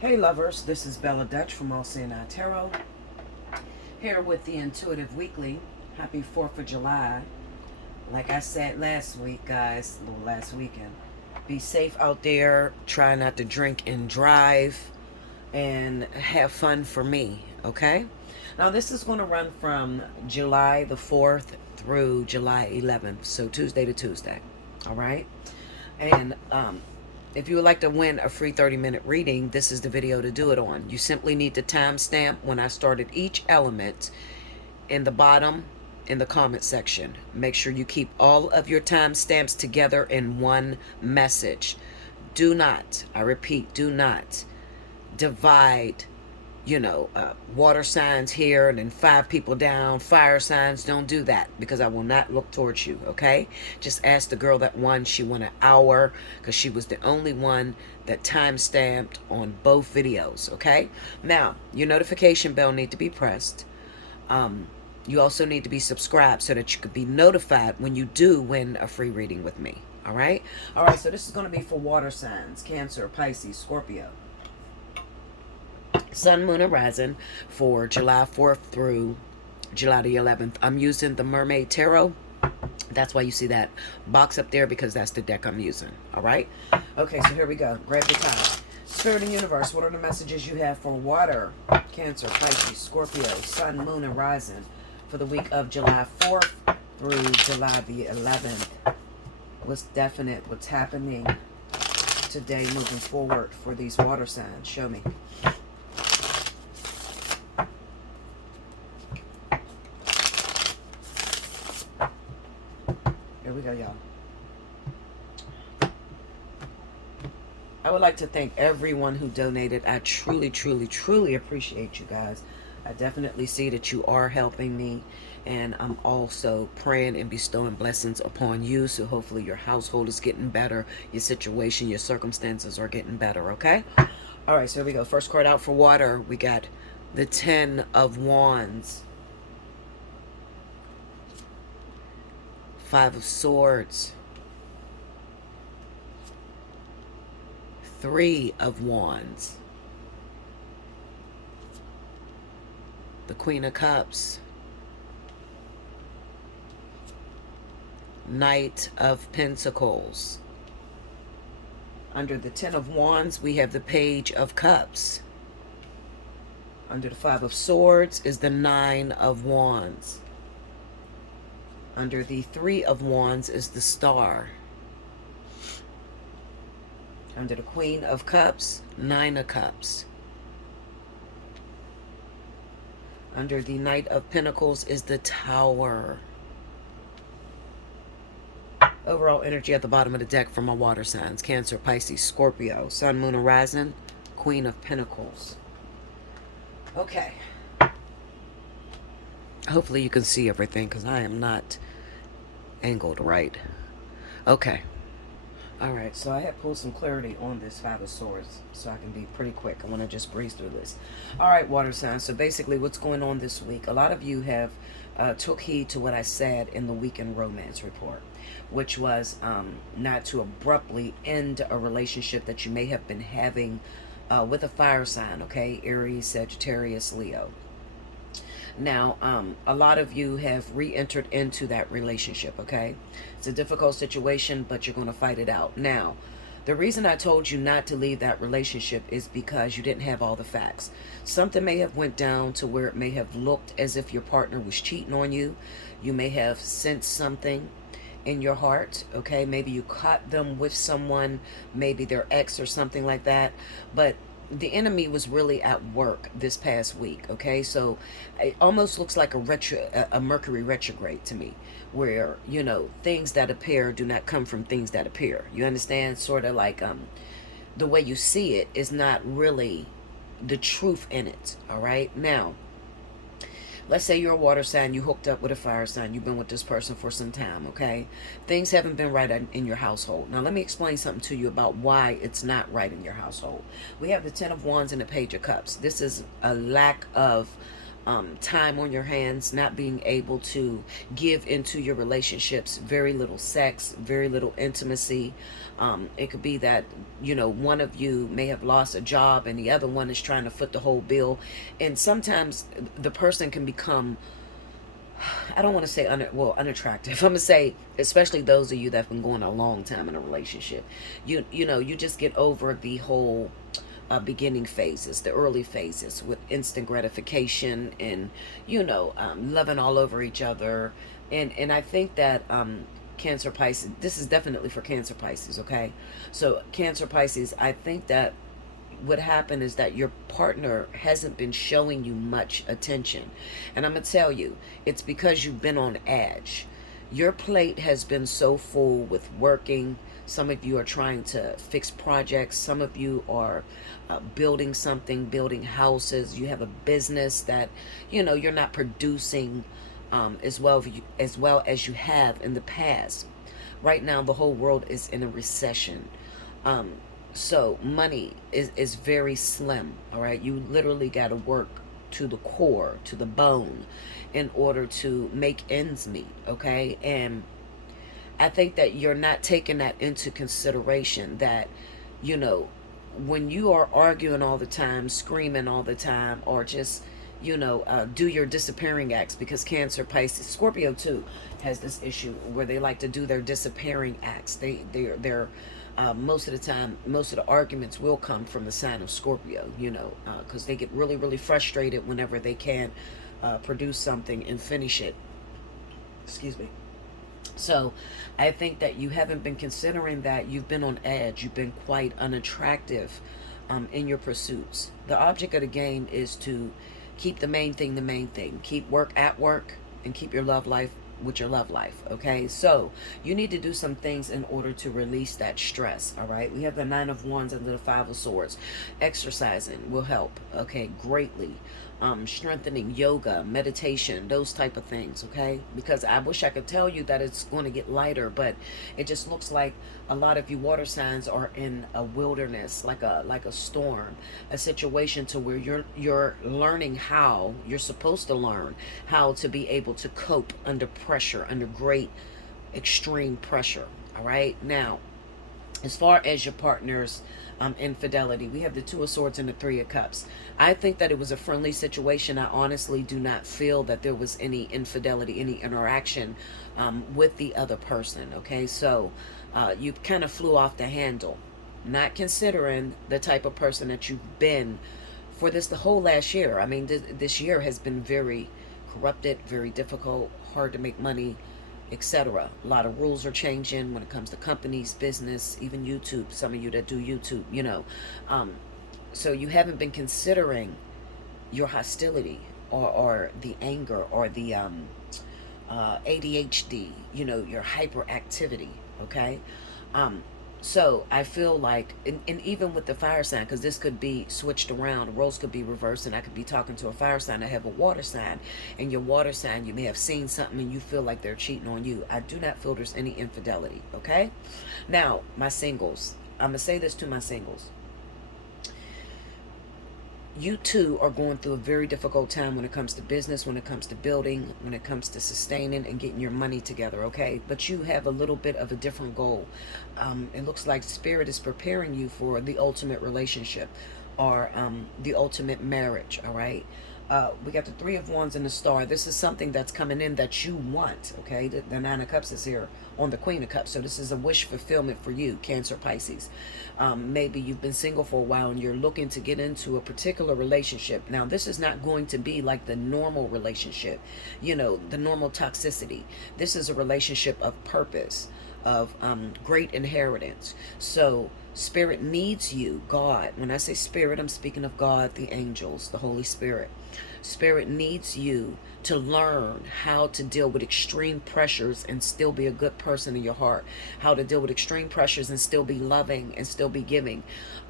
Hey lovers, this is Bella Dutch from Allseeingeyetarot, here with the Intuitive Weekly. Happy 4th of July. Like I said last week, guys, last weekend, be safe out there, try not to drink and drive, and have fun for me, okay? Now this is going to run from July the 4th through July 11th, so Tuesday to Tuesday, all right? And if you would like to win a free 30-minute reading, this is the video to do it on. You simply need to timestamp when I started each element in the bottom in the comment section. Make sure you keep all of your timestamps together in one message. Do not, I repeat, do not divide water signs here and then 5 people down, fire signs. Don't do that, because I will not look towards you, okay? Just ask the girl that won. She won an hour because she was the only one that time stamped on both videos, okay? Now, your notification bell need to be pressed. You also need to be subscribed so that you could be notified when you do win a free reading with me, all right? All right, so this is going to be for water signs: Cancer, Pisces, Scorpio. Sun, Moon, and Rising for July 4th through July the 11th. I'm using the Mermaid Tarot. That's why you see that box up there, because that's the deck I'm using. All right? Okay, so here we go. Grab your time. Spirit and Universe, what are the messages you have for water, Cancer, Pisces, Scorpio, Sun, Moon, and Rising for the week of July 4th through July the 11th? What's definite? What's happening today moving forward for these water signs? Show me. Here we go, y'all. I would like to thank everyone who donated. I truly, truly, truly appreciate you guys. I definitely see that you are helping me, and I'm also praying and bestowing blessings upon you, so hopefully your household is getting better, your situation, your circumstances are getting better, okay? All right, so here we go. First card out for water, we got the 10 of Wands, 5 of Swords, 3 of Wands, the Queen of Cups, Knight of Pentacles. Under the 10 of Wands, we have the Page of Cups. Under the 5 of Swords is the 9 of Wands. Under the 3 of Wands is the Star. Under the Queen of Cups, 9 of Cups. Under the Knight of Pentacles is the Tower. Overall energy at the bottom of the deck for my water signs: Cancer, Pisces, Scorpio, Sun, Moon, and Rising, Queen of Pentacles. Okay. Hopefully you can see everything, because I am not angled right. Okay. Alright, so I have pulled some clarity on this 5 of Swords, so I can be pretty quick. I want to just breeze through this. Alright, water signs. So basically what's going on this week, a lot of you have took heed to what I said in the weekend romance report, which was not to abruptly end a relationship that you may have been having with a fire sign, okay? Aries, Sagittarius, Leo. Now, a lot of you have re-entered into that relationship, okay? It's a difficult situation, but you're going to fight it out. Now, the reason I told you not to leave that relationship is because you didn't have all the facts. Something may have went down to where it may have looked as if your partner was cheating on you. You may have sensed something in your heart, okay? Maybe you caught them with someone, maybe their ex or something like that. But the enemy was really at work this past week, okay? So it almost looks like a Mercury retrograde to me, where, things that appear do not come from things that appear. You understand? Sort of like the way you see it is not really the truth in it, all right? Now, let's say you're a water sign, you hooked up with a fire sign, you've been with this person for some time, okay? Things haven't been right in your household. Now, let me explain something to you about why it's not right in your household. We have the 10 of Wands and the Page of Cups. This is a lack of time on your hands, not being able to give into your relationships, very little sex, very little intimacy. It could be that, one of you may have lost a job and the other one is trying to foot the whole bill. And sometimes the person can become, I don't want to say unattractive. I'm gonna say, especially those of you that have been going a long time in a relationship. You just get over the whole beginning phases, the early phases with instant gratification and loving all over each other. And I think that Cancer Pisces. This is definitely for Cancer Pisces. Okay, so Cancer Pisces. I think that what happened is that your partner hasn't been showing you much attention. And I'm going to tell you, it's because you've been on edge. Your plate has been so full with working. Some of you are trying to fix projects. Some of you are building something, building houses. You have a business that, you're not producing as well as you have in the past. Right now, the whole world is in a recession. So money is very slim, all right? You literally got to work to the core, to the bone, in order to make ends meet, okay? And I think that you're not taking that into consideration, that, when you are arguing all the time, screaming all the time, or just, do your disappearing acts, because Cancer, Pisces, Scorpio too has this issue where they like to do their disappearing acts. They're most of the time, most of the arguments will come from the sign of Scorpio, because they get really, really frustrated whenever they can't produce something and finish it. Excuse me. So I think that you haven't been considering that. You've been on edge. You've been quite unattractive in your pursuits. The object of the game is to keep the main thing the main thing. Keep work at work and keep your love life with your love life. Okay, so you need to do some things in order to release that stress. All right, we have the Nine of Wands and the Five of Swords. Exercising will help, okay, greatly. Strengthening, yoga, meditation, those type of things, okay? Because I wish I could tell you that it's going to get lighter, but it just looks like a lot of you water signs are in a wilderness, like a storm, a situation to where you're learning how, you're supposed to learn how to be able to cope under pressure, under great extreme pressure. All right, now as far as your partner's infidelity, we have the Two of Swords and the Three of Cups. I think that it was a friendly situation. I honestly do not feel that there was any infidelity, any interaction with the other person. Okay, so you kind of flew off the handle, not considering the type of person that you've been for the whole last year. I mean, this year has been very corrupted, very difficult, hard to make money, etc. A lot of rules are changing when it comes to companies, business, even YouTube. Some of you that do YouTube, so you haven't been considering your hostility or the anger or the ADHD, your hyperactivity. Okay, so I feel like, and even with the fire sign, because this could be switched around, roles could be reversed, and I could be talking to a fire sign. I have a water sign, and your water sign, you may have seen something and you feel like they're cheating on you. I do not feel there's any infidelity, okay? Now, my singles, I'm going to say this to my singles. You too are going through a very difficult time when it comes to business, when it comes to building, when it comes to sustaining and getting your money together, okay? But you have a little bit of a different goal. It looks like Spirit is preparing you for the ultimate relationship or the ultimate marriage, all right? We got the Three of Wands and the Star. This is something that's coming in that you want, okay? The Nine of Cups is here on the Queen of Cups. So this is a wish fulfillment for you, Cancer, Pisces. Maybe you've been single for a while and you're looking to get into a particular relationship. Now, this is not going to be like the normal relationship, the normal toxicity. This is a relationship of purpose, of great inheritance. So Spirit needs you, God. When I say Spirit, I'm speaking of God, the angels, the Holy Spirit. Spirit needs you to learn how to deal with extreme pressures and still be a good person in your heart. How to deal with extreme pressures and still be loving and still be giving.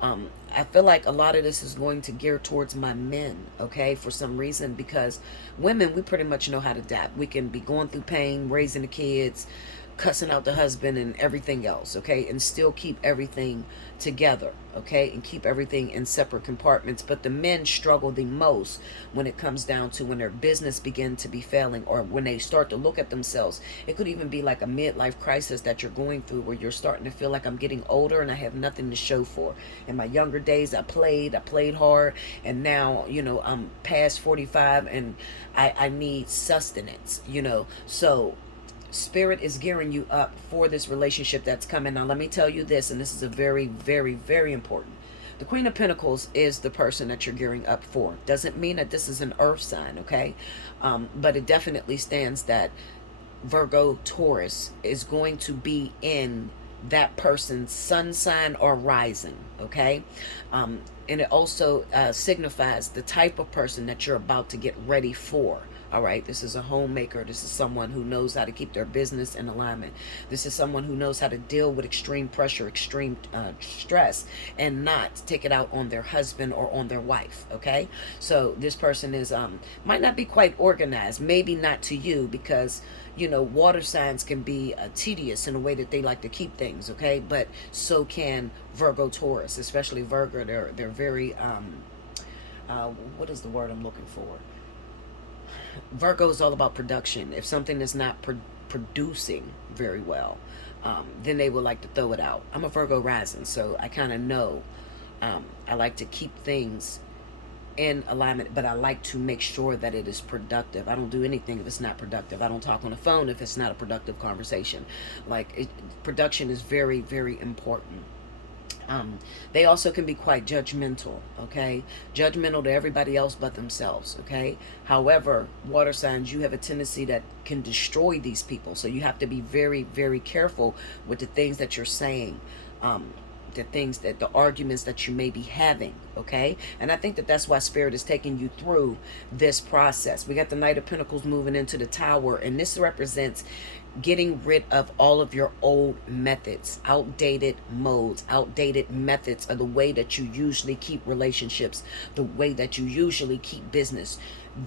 I feel like a lot of this is going to gear towards my men, okay, for some reason, because women, we pretty much know how to adapt. We can be going through pain, raising the kids, cussing out the husband and everything else, okay, and still keep everything together, okay, and keep everything in separate compartments. But the men struggle the most when it comes down to when their business begin to be failing, or when they start to look at themselves. It could even be like a midlife crisis that you're going through, where you're starting to feel like, I'm getting older and I have nothing to show for. In my younger days, I played hard, and now, I'm past 45 and I need sustenance, so Spirit is gearing you up for this relationship that's coming. Now, let me tell you this, and this is a very, very, very important. The Queen of Pentacles is the person that you're gearing up for. Doesn't mean that this is an earth sign, okay? But it definitely stands that Virgo, Taurus is going to be in that person's sun sign or rising, okay? And it also signifies the type of person that you're about to get ready for. All right, this is a homemaker. This is someone who knows how to keep their business in alignment. This is someone who knows how to deal with extreme pressure, extreme stress, and not take it out on their husband or on their wife, okay? So this person is might not be quite organized, maybe not to you, because water signs can be tedious in a way that they like to keep things, okay? But so can Virgo, Taurus, especially Virgo. They're very what is the word I'm looking for? Virgo is all about production. If something is not producing very well, then they will like to throw it out. I'm a Virgo rising, so I kind of know. I like to keep things in alignment, but I like to make sure that it is productive. I don't do anything if it's not productive. I don't talk on the phone if it's not a productive conversation. Production is very, very important. They also can be quite judgmental, okay? Judgmental to everybody else but themselves, okay? However, water signs, you have a tendency that can destroy these people. So you have to be very, very careful with the things that you're saying, the arguments that you may be having, okay? And I think that that's why Spirit is taking you through this process. We got the Knight of Pentacles moving into the Tower, and this represents getting rid of all of your old methods, outdated modes, outdated methods of the way that you usually keep relationships, the way that you usually keep business.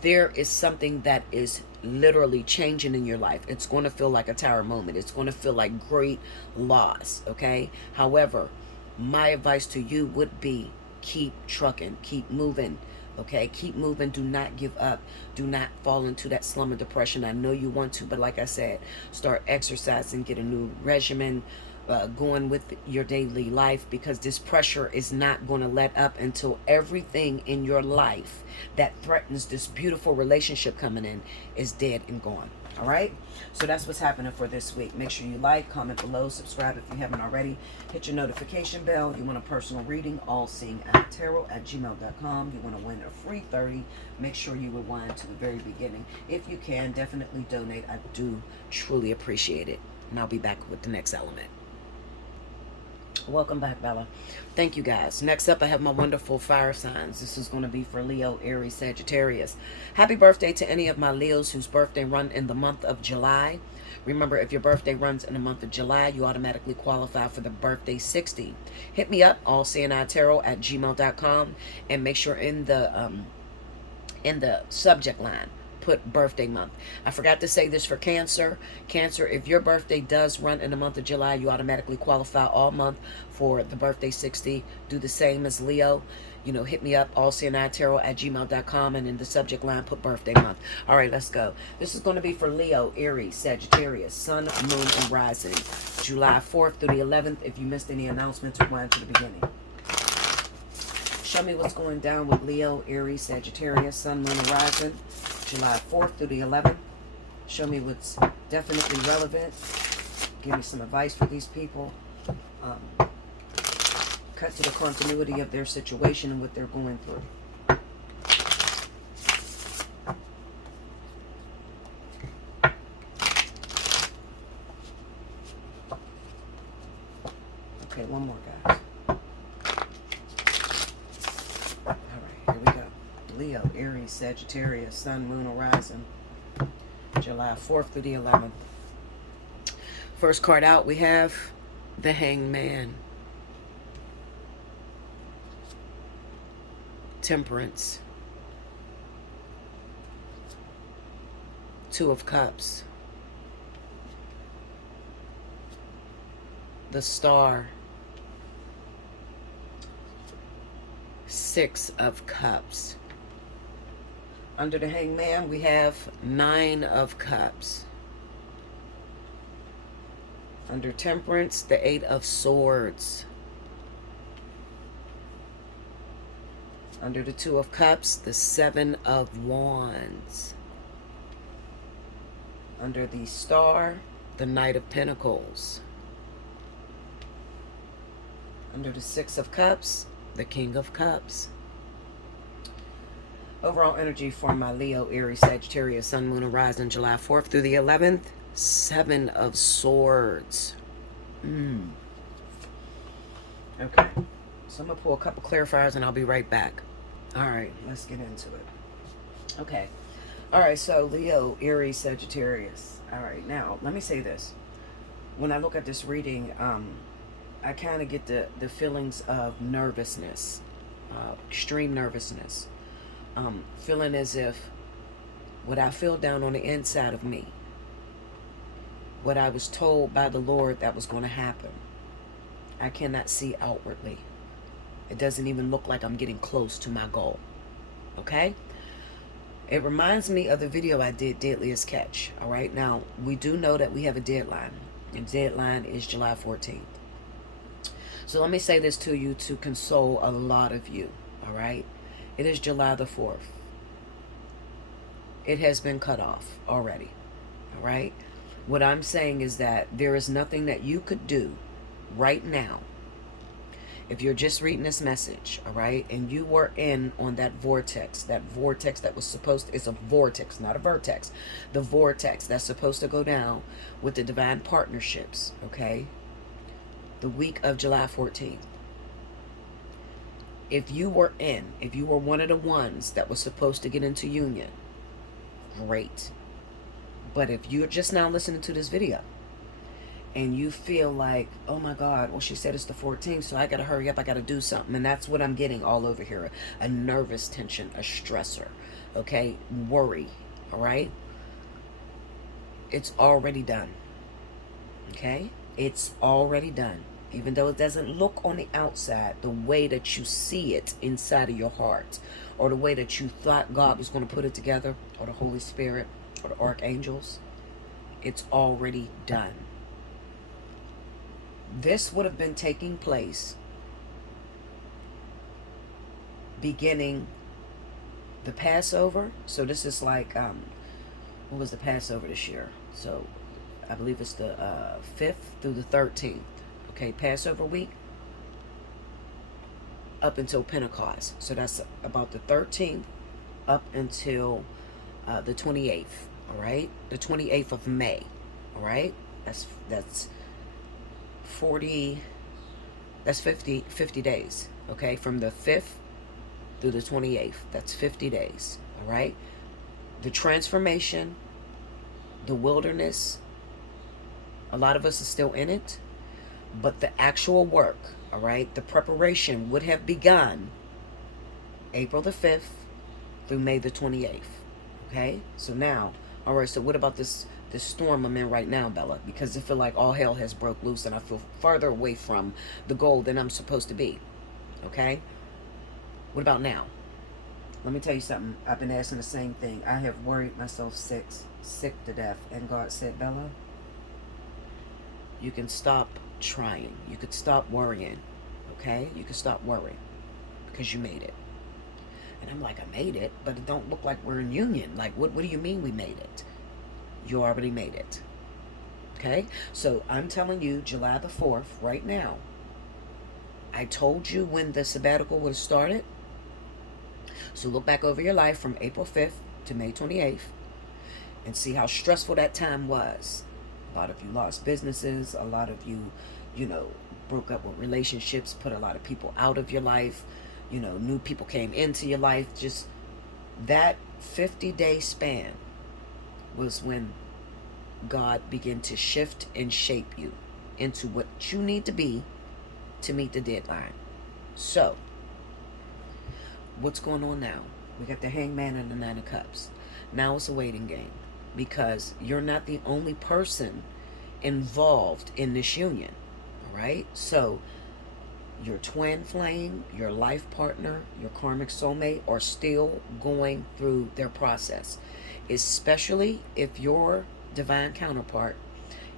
There is something that is literally changing in your life. It's going to feel like a tower moment. It's going to feel like great loss, okay? However, my advice to you would be keep trucking, keep moving, okay? Keep moving. Do not give up. Do not fall into that slumber depression. I know you want to, but like I said, start exercising, get a new regimen going with your daily life, because this pressure is not going to let up until everything in your life that threatens this beautiful relationship coming in is dead and gone. All right, so that's what's happening for this week. Make sure you like, comment below, subscribe if you haven't already. Hit your notification bell. You want a personal reading, allseeingeyetarot@gmail.com. You want to win a free 30. Make sure you rewind to the very beginning. If you can, definitely donate. I do truly appreciate it. And I'll be back with the next element. Welcome back, Bella. Thank you, guys. Next up, I have my wonderful fire signs. This is going to be for Leo, Aries, Sagittarius. Happy birthday to any of my Leos whose birthday run in the month of July. Remember, if your birthday runs in the month of July, you automatically qualify for the birthday 60. Hit me up, allseeingeyetarot@gmail.com, and make sure in the subject line, put birthday month. I forgot to say this for Cancer. Cancer, if your birthday does run in the month of July, you automatically qualify all month for the birthday 60. Do the same as Leo. Hit me up, allseeingeyetarot@gmail.com, and in the subject line, put birthday month. All right, let's go. This is going to be for Leo, Aries, Sagittarius, Sun, Moon, and Rising. July 4th through the 11th. If you missed any announcements, rewind to the beginning. Show me what's going down with Leo, Aries, Sagittarius, Sun, Moon, and Rising. July 4th through the 11th. Show me what's definitely relevant. Give me some advice for these people. Cut to the continuity of their situation and what they're going through. Okay, one more, guys. All right, here we go. Leo, Aries, Sagittarius, Sun, Moon, Horizon. July 4th through the 11th. First card out, we have the Hangman. Temperance. Two of Cups. the Star, 6 of Cups. Under the Hangman, we have 9 of Cups. Under Temperance, the 8 of Swords. Under the 2 of Cups, the 7 of Wands. Under the Star, the Knight of Pentacles. Under the 6 of Cups, the King of Cups. Overall energy for my Leo, Aries, Sagittarius, Sun, Moon, and Rising, July 4th through the 11th, 7 of Swords. Okay. So I'm going to pull a couple clarifiers and I'll be right back. All right, let's get into it. Okay. All right, so Leo, Aries, Sagittarius. All right, now, let me say this. When I look at this reading, I kind of get the feelings of nervousness, extreme nervousness. Feeling as if what I feel down on the inside of me, what I was told by the Lord that was going to happen, I cannot see outwardly. It doesn't even look like I'm getting close to my goal. Okay? It reminds me of the video I did, Deadliest Catch. All right? Now, we do know that we have a deadline. The deadline is July 14th. So let me say this to you to console a lot of you. All right? It is July the 4th. It has been cut off already. All right? What I'm saying is that there is nothing that you could do right now. If you're just reading this message, all right, and you were in on that vortex that was supposed to, it's a vortex, not a vertex, the vortex that's supposed to go down with the divine partnerships, okay, the week of July 14th. If you were one of the ones that was supposed to get into union, great. But if you're just now listening to this video, and you feel like, oh my God, well, she said it's the 14th, so I got to hurry up, I got to do something. And that's what I'm getting all over here. A nervous tension, a stressor, okay? Worry, all right? It's already done, okay? It's already done. Even though it doesn't look on the outside the way that you see it inside of your heart, or the way that you thought God was going to put it together, or the Holy Spirit, or the archangels, it's already done. This would have been taking place beginning the Passover. So this is like, what was the Passover this year? So I believe it's the 5th through the 13th. Okay, Passover week up until Pentecost. So that's about the 13th up until the 28th. All right, the 28th of May. All right, that's 50 days, okay, from the 5th through the 28th. That's 50 days, all right? The transformation, the wilderness, a lot of us are still in it, but the actual work, all right, the preparation would have begun April the 5th through May the 28th, okay? So now, all right, so what about this storm I'm in right now, Bella? Because I feel like all hell has broke loose and I feel farther away from the goal than I'm supposed to be. Okay? What about now? Let me tell you something. I've been asking the same thing. I have worried myself sick to death. And God said, Bella, you can stop trying. You could stop worrying. Okay? You can stop worrying because you made it. And I'm like, I made it, but it don't look like we're in union. Like, what do you mean we made it? You already made it. Okay? So I'm telling you, July the 4th, right now. I told you when the sabbatical would have started. So look back over your life from April 5th to May 28th and see how stressful that time was. A lot of you lost businesses. A lot of you, broke up with relationships, put a lot of people out of your life. New people came into your life. Just that 50-day span was when God began to shift and shape you into what you need to be to meet the deadline. So, what's going on now? We got the Hangman and the Nine of Cups. Now it's a waiting game because you're not the only person involved in this union. All right? So your twin flame, your life partner, your karmic soulmate are still going through their process, especially if your divine counterpart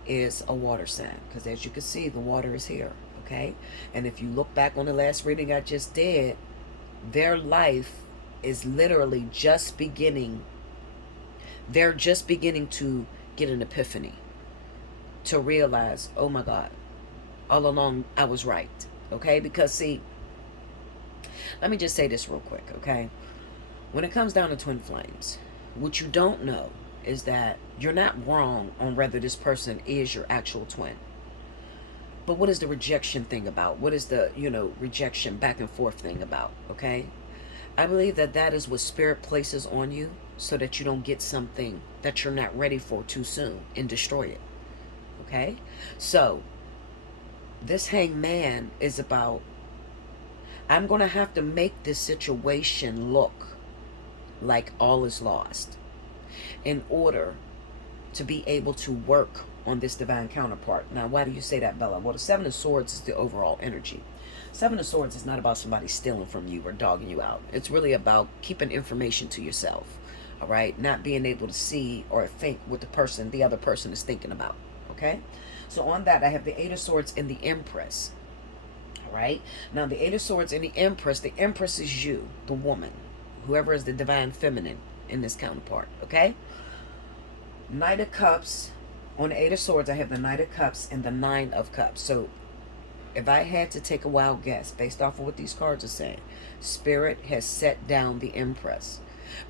is a water sign, because as you can see, the water is here, okay? And if you look back on the last reading I just did, their life is literally just beginning. They're just beginning to get an epiphany, to realize, oh my God, all along I was right, okay? Because see, let me just say this real quick, okay? When it comes down to twin flames, what you don't know is that you're not wrong on whether this person is your actual twin. But what is the rejection thing about? What is the, rejection back and forth thing about, okay? I believe that that is what spirit places on you so that you don't get something that you're not ready for too soon and destroy it, okay? So this hangman is about, I'm going to have to make this situation look like all is lost in order to be able to work on this divine counterpart. Now, why do you say that, Bella? Well, the Seven of Swords is the overall energy. Seven of Swords is not about somebody stealing from you or dogging you out. It's really about keeping information to yourself, all right? Not being able to see or think what the other person is thinking about, okay? So on that, I have the Eight of Swords and the Empress, all right? Now, the Eight of Swords and the Empress is you, the woman, whoever is the divine feminine in this counterpart, okay? Knight of Cups. On the Eight of Swords, I have the Knight of Cups and the Nine of Cups. So if I had to take a wild guess based off of what these cards are saying, Spirit has set down the Empress.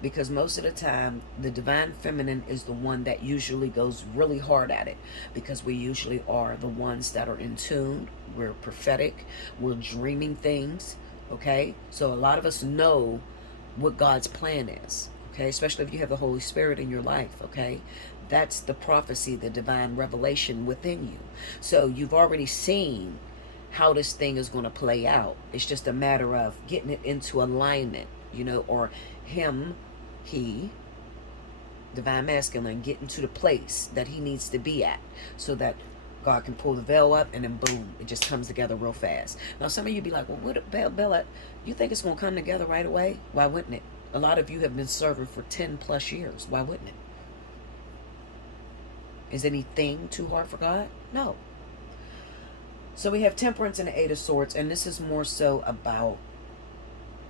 Because most of the time, the divine feminine is the one that usually goes really hard at it. Because we usually are the ones that are in tune. We're prophetic. We're dreaming things. Okay? So a lot of us know what God's plan is. Okay? Especially if you have the Holy Spirit in your life. Okay? That's the prophecy, the divine revelation within you. So you've already seen how this thing is going to play out. It's just a matter of getting it into alignment, or he, divine masculine, getting to the place that he needs to be at so that God can pull the veil up and then boom, it just comes together real fast. Now, some of you be like, well, what, Bella, you think it's going to come together right away? Why wouldn't it? A lot of you have been serving for 10 plus years. Why wouldn't it? Is anything too hard for God? No. So we have Temperance and the Eight of Swords, and this is more so about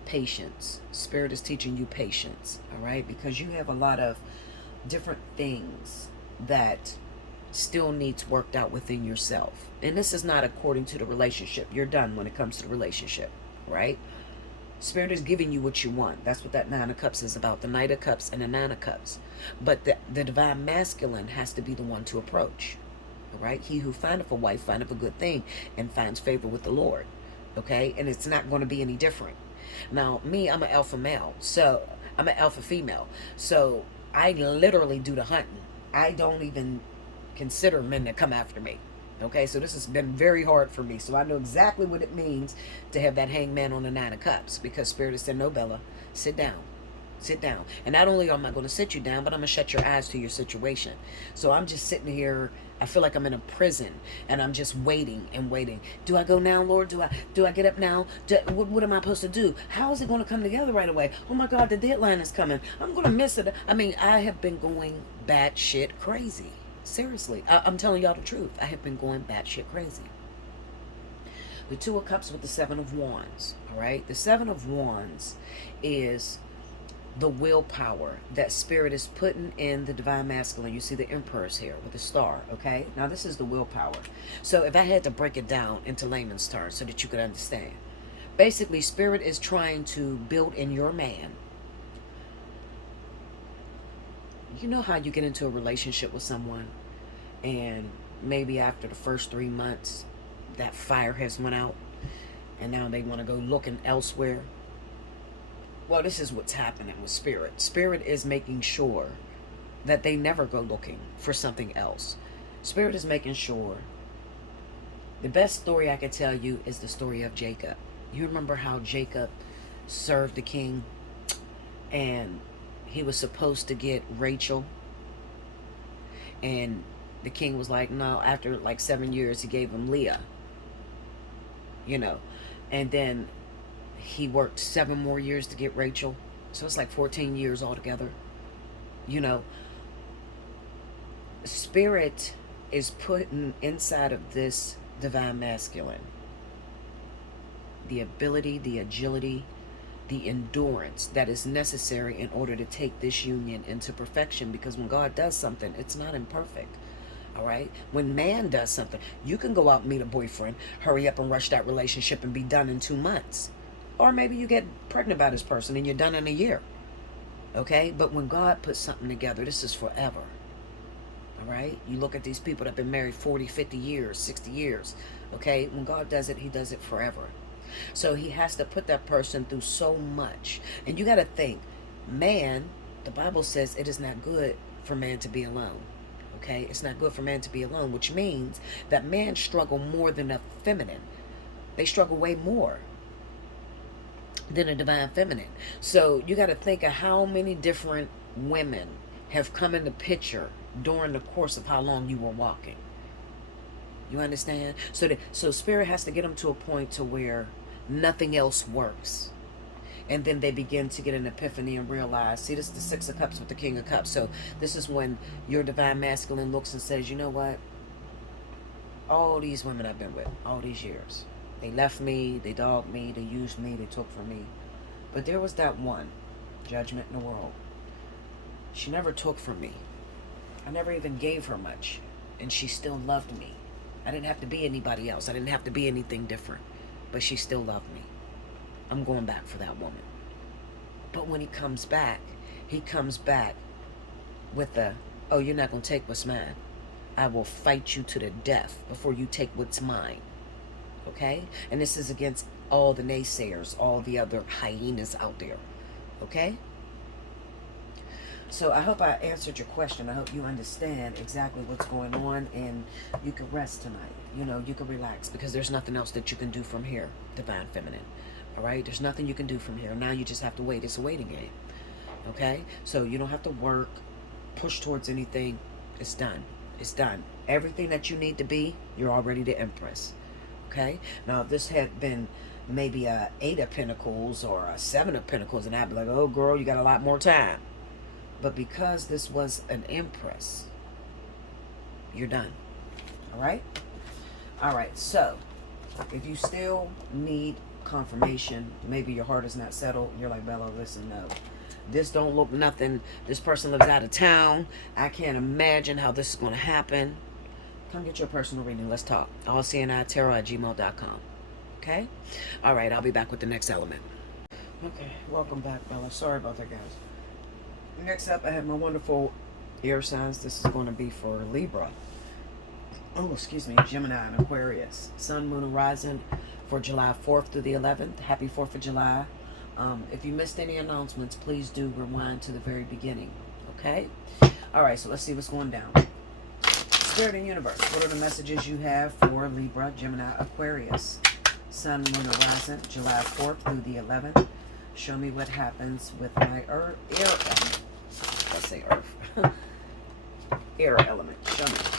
patience. Spirit is teaching you patience, all right? Because you have a lot of different things that still needs worked out within yourself. And this is not according to the relationship. You're done when it comes to the relationship, right? Spirit is giving you what you want. That's what that Nine of Cups is about, the Knight of Cups and the Nine of Cups. But the divine masculine has to be the one to approach, all right? He who findeth a wife findeth a good thing and finds favor with the Lord, okay? And it's not going to be any different. Now, me, I'm an alpha male, so I'm an alpha female. So I literally do the hunting. I don't even consider men to come after me. Okay, so this has been very hard for me. So I know exactly what it means to have that hangman on the Nine of Cups, because Spirit has said, no, Bella, sit down. Sit down. And not only am I going to sit you down, but I'm going to shut your eyes to your situation. So I'm just sitting here. I feel like I'm in a prison, and I'm just waiting and waiting. Do I go now, Lord? Do I get up now? What am I supposed to do? How is it going to come together right away? Oh my God, the deadline is coming. I'm going to miss it. I mean, I have been going batshit crazy. Seriously, I'm telling y'all the truth. I have been going batshit crazy. The Two of Cups with the Seven of Wands, all right? The Seven of Wands is the willpower that Spirit is putting in the divine masculine. You see the Emperor's here with the star, okay? Now, this is the willpower. So if I had to break it down into layman's terms so that you could understand, basically, Spirit is trying to build in your man. You know how you get into a relationship with someone and maybe after the first 3 months that fire has went out and now they want to go looking elsewhere? Well, this is what's happening with Spirit. Spirit is making sure that they never go looking for something else. Spirit is making sure. The best story I could tell you is the story of Jacob. You remember how Jacob served the king and he was supposed to get Rachel, and the king was like, no, after like 7 years he gave him Leah. you know. And then he worked 7 more years to get Rachel. So it's like 14 years altogether. You know, spirit is putting inside of this divine masculine the ability, the agility, the endurance that is necessary in order to take this union into perfection. Because when God does something, it's not imperfect. All right. When man does something, you can go out and meet a boyfriend, hurry up and rush that relationship and be done in 2 months. Or maybe you get pregnant by this person and you're done in a year. Okay. But when God puts something together, this is forever. All right. You look at these people that have been married 40, 50 years, 60 years. Okay. When God does it, he does it forever. So he has to put that person through so much. And you got to think, man, the Bible says it is not good for man to be alone. Okay? It's not good for man to be alone, which means that men struggle more than a feminine. They struggle way more than a divine feminine. So you got to think of how many different women have come in the picture during the course of how long you were walking. You understand? So spirit has to get them to a point to where nothing else works. And then they begin to get an epiphany and realize, see, this is the 6 of Cups with the King of Cups. So this is when your divine masculine looks and says, you know what? All these women I've been with, all these years, they left me, they dogged me, they used me, they took from me. But there was that one, judgment in the world. She never took from me. I never even gave her much. And she still loved me. I didn't have to be anybody else. I didn't have to be anything different. But she still loved me. I'm going back for that woman. But when he comes back with a, oh, you're not going to take what's mine. I will fight you to the death before you take what's mine. Okay? And this is against all the naysayers, all the other hyenas out there. Okay? So I hope I answered your question. I hope you understand exactly what's going on and you can rest tonight. You know, you can relax because there's nothing else that you can do from here, divine feminine. All right? There's nothing you can do from here. Now you just have to wait. It's a waiting game. Okay? So you don't have to work, push towards anything. It's done. It's done. Everything that you need to be, you're already the Empress. Okay? Now, if this had been maybe a 8 of Pentacles or a 7 of Pentacles, and I'd be like, oh, girl, you got a lot more time. But because this was an Empress, you're done. All right? All right. So, if you still need confirmation, maybe your heart is not settled, you're like, Bella, listen, no. This don't look nothing. This person lives out of town. I can't imagine how this is going to happen. Come get your personal reading. Let's talk. Allseeingeyetarot@gmail.com. Okay? All right. I'll be back with the next element. Okay. Welcome back, Bella. Sorry about that, guys. Next up, I have my wonderful air signs. This is going to be for Libra. Oh, excuse me. Gemini and Aquarius. Sun, Moon, and Rising for July 4th through the 11th. Happy 4th of July. If you missed any announcements, please do rewind to the very beginning. Okay? All right, so let's see what's going down. Spirit and Universe, what are the messages you have for Libra, Gemini, Aquarius? Sun, Moon, and Rising, July 4th through the 11th. Show me what happens with my air element. Let's say Earth. Air element.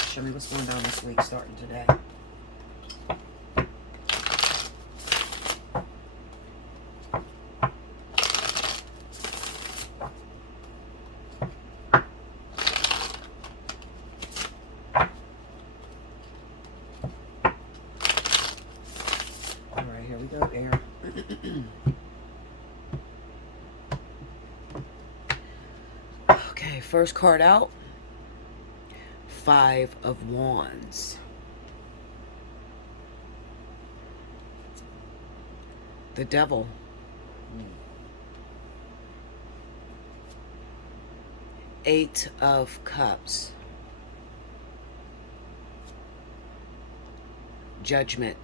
Show me what's going down this week starting today. All right, here we go, air. Okay, first card out. 5 of Wands. The Devil. 8 of Cups. Judgment.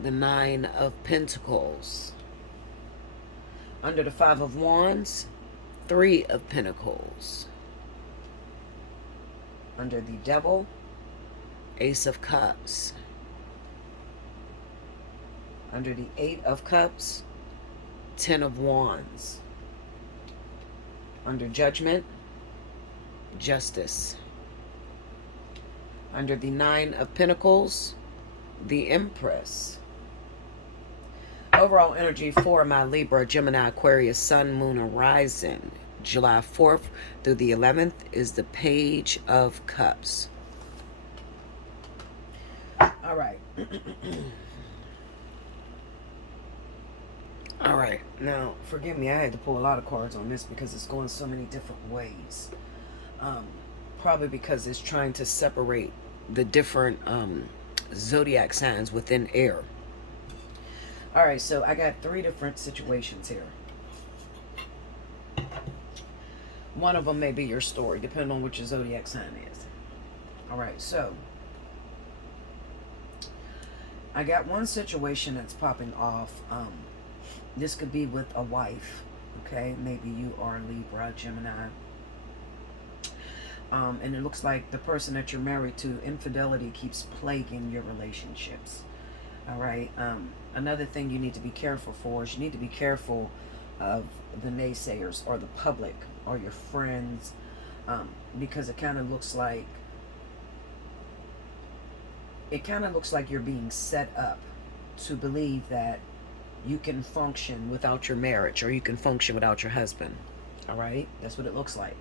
The 9 of Pentacles. Under the 5 of Wands, 3 of Pentacles. Under the Devil, Ace of Cups. Under the 8 of Cups, 10 of Wands. Under Judgment, Justice. Under the Nine of Pentacles, the Empress. Overall energy for my Libra, Gemini, Aquarius, Sun, Moon, and Rising, July 4th through the 11th, is the Page of Cups. All right. All right. Now, forgive me. I had to pull a lot of cards on this because it's going so many different ways. Probably because it's trying to separate the different zodiac signs within air. All right. So I got 3 different situations here. One of them may be your story, depending on what your zodiac sign is. All right. So I got one situation that's popping off. This could be with a wife, okay? Maybe you are Libra, Gemini. And it looks like the person that you're married to, infidelity keeps plaguing your relationships, all right? Another thing you need to be careful for is you need to be careful of the naysayers or the public or your friends, because it kind of looks like you're being set up to believe that you can function without your marriage or you can function without your husband. All right? That's what it looks like.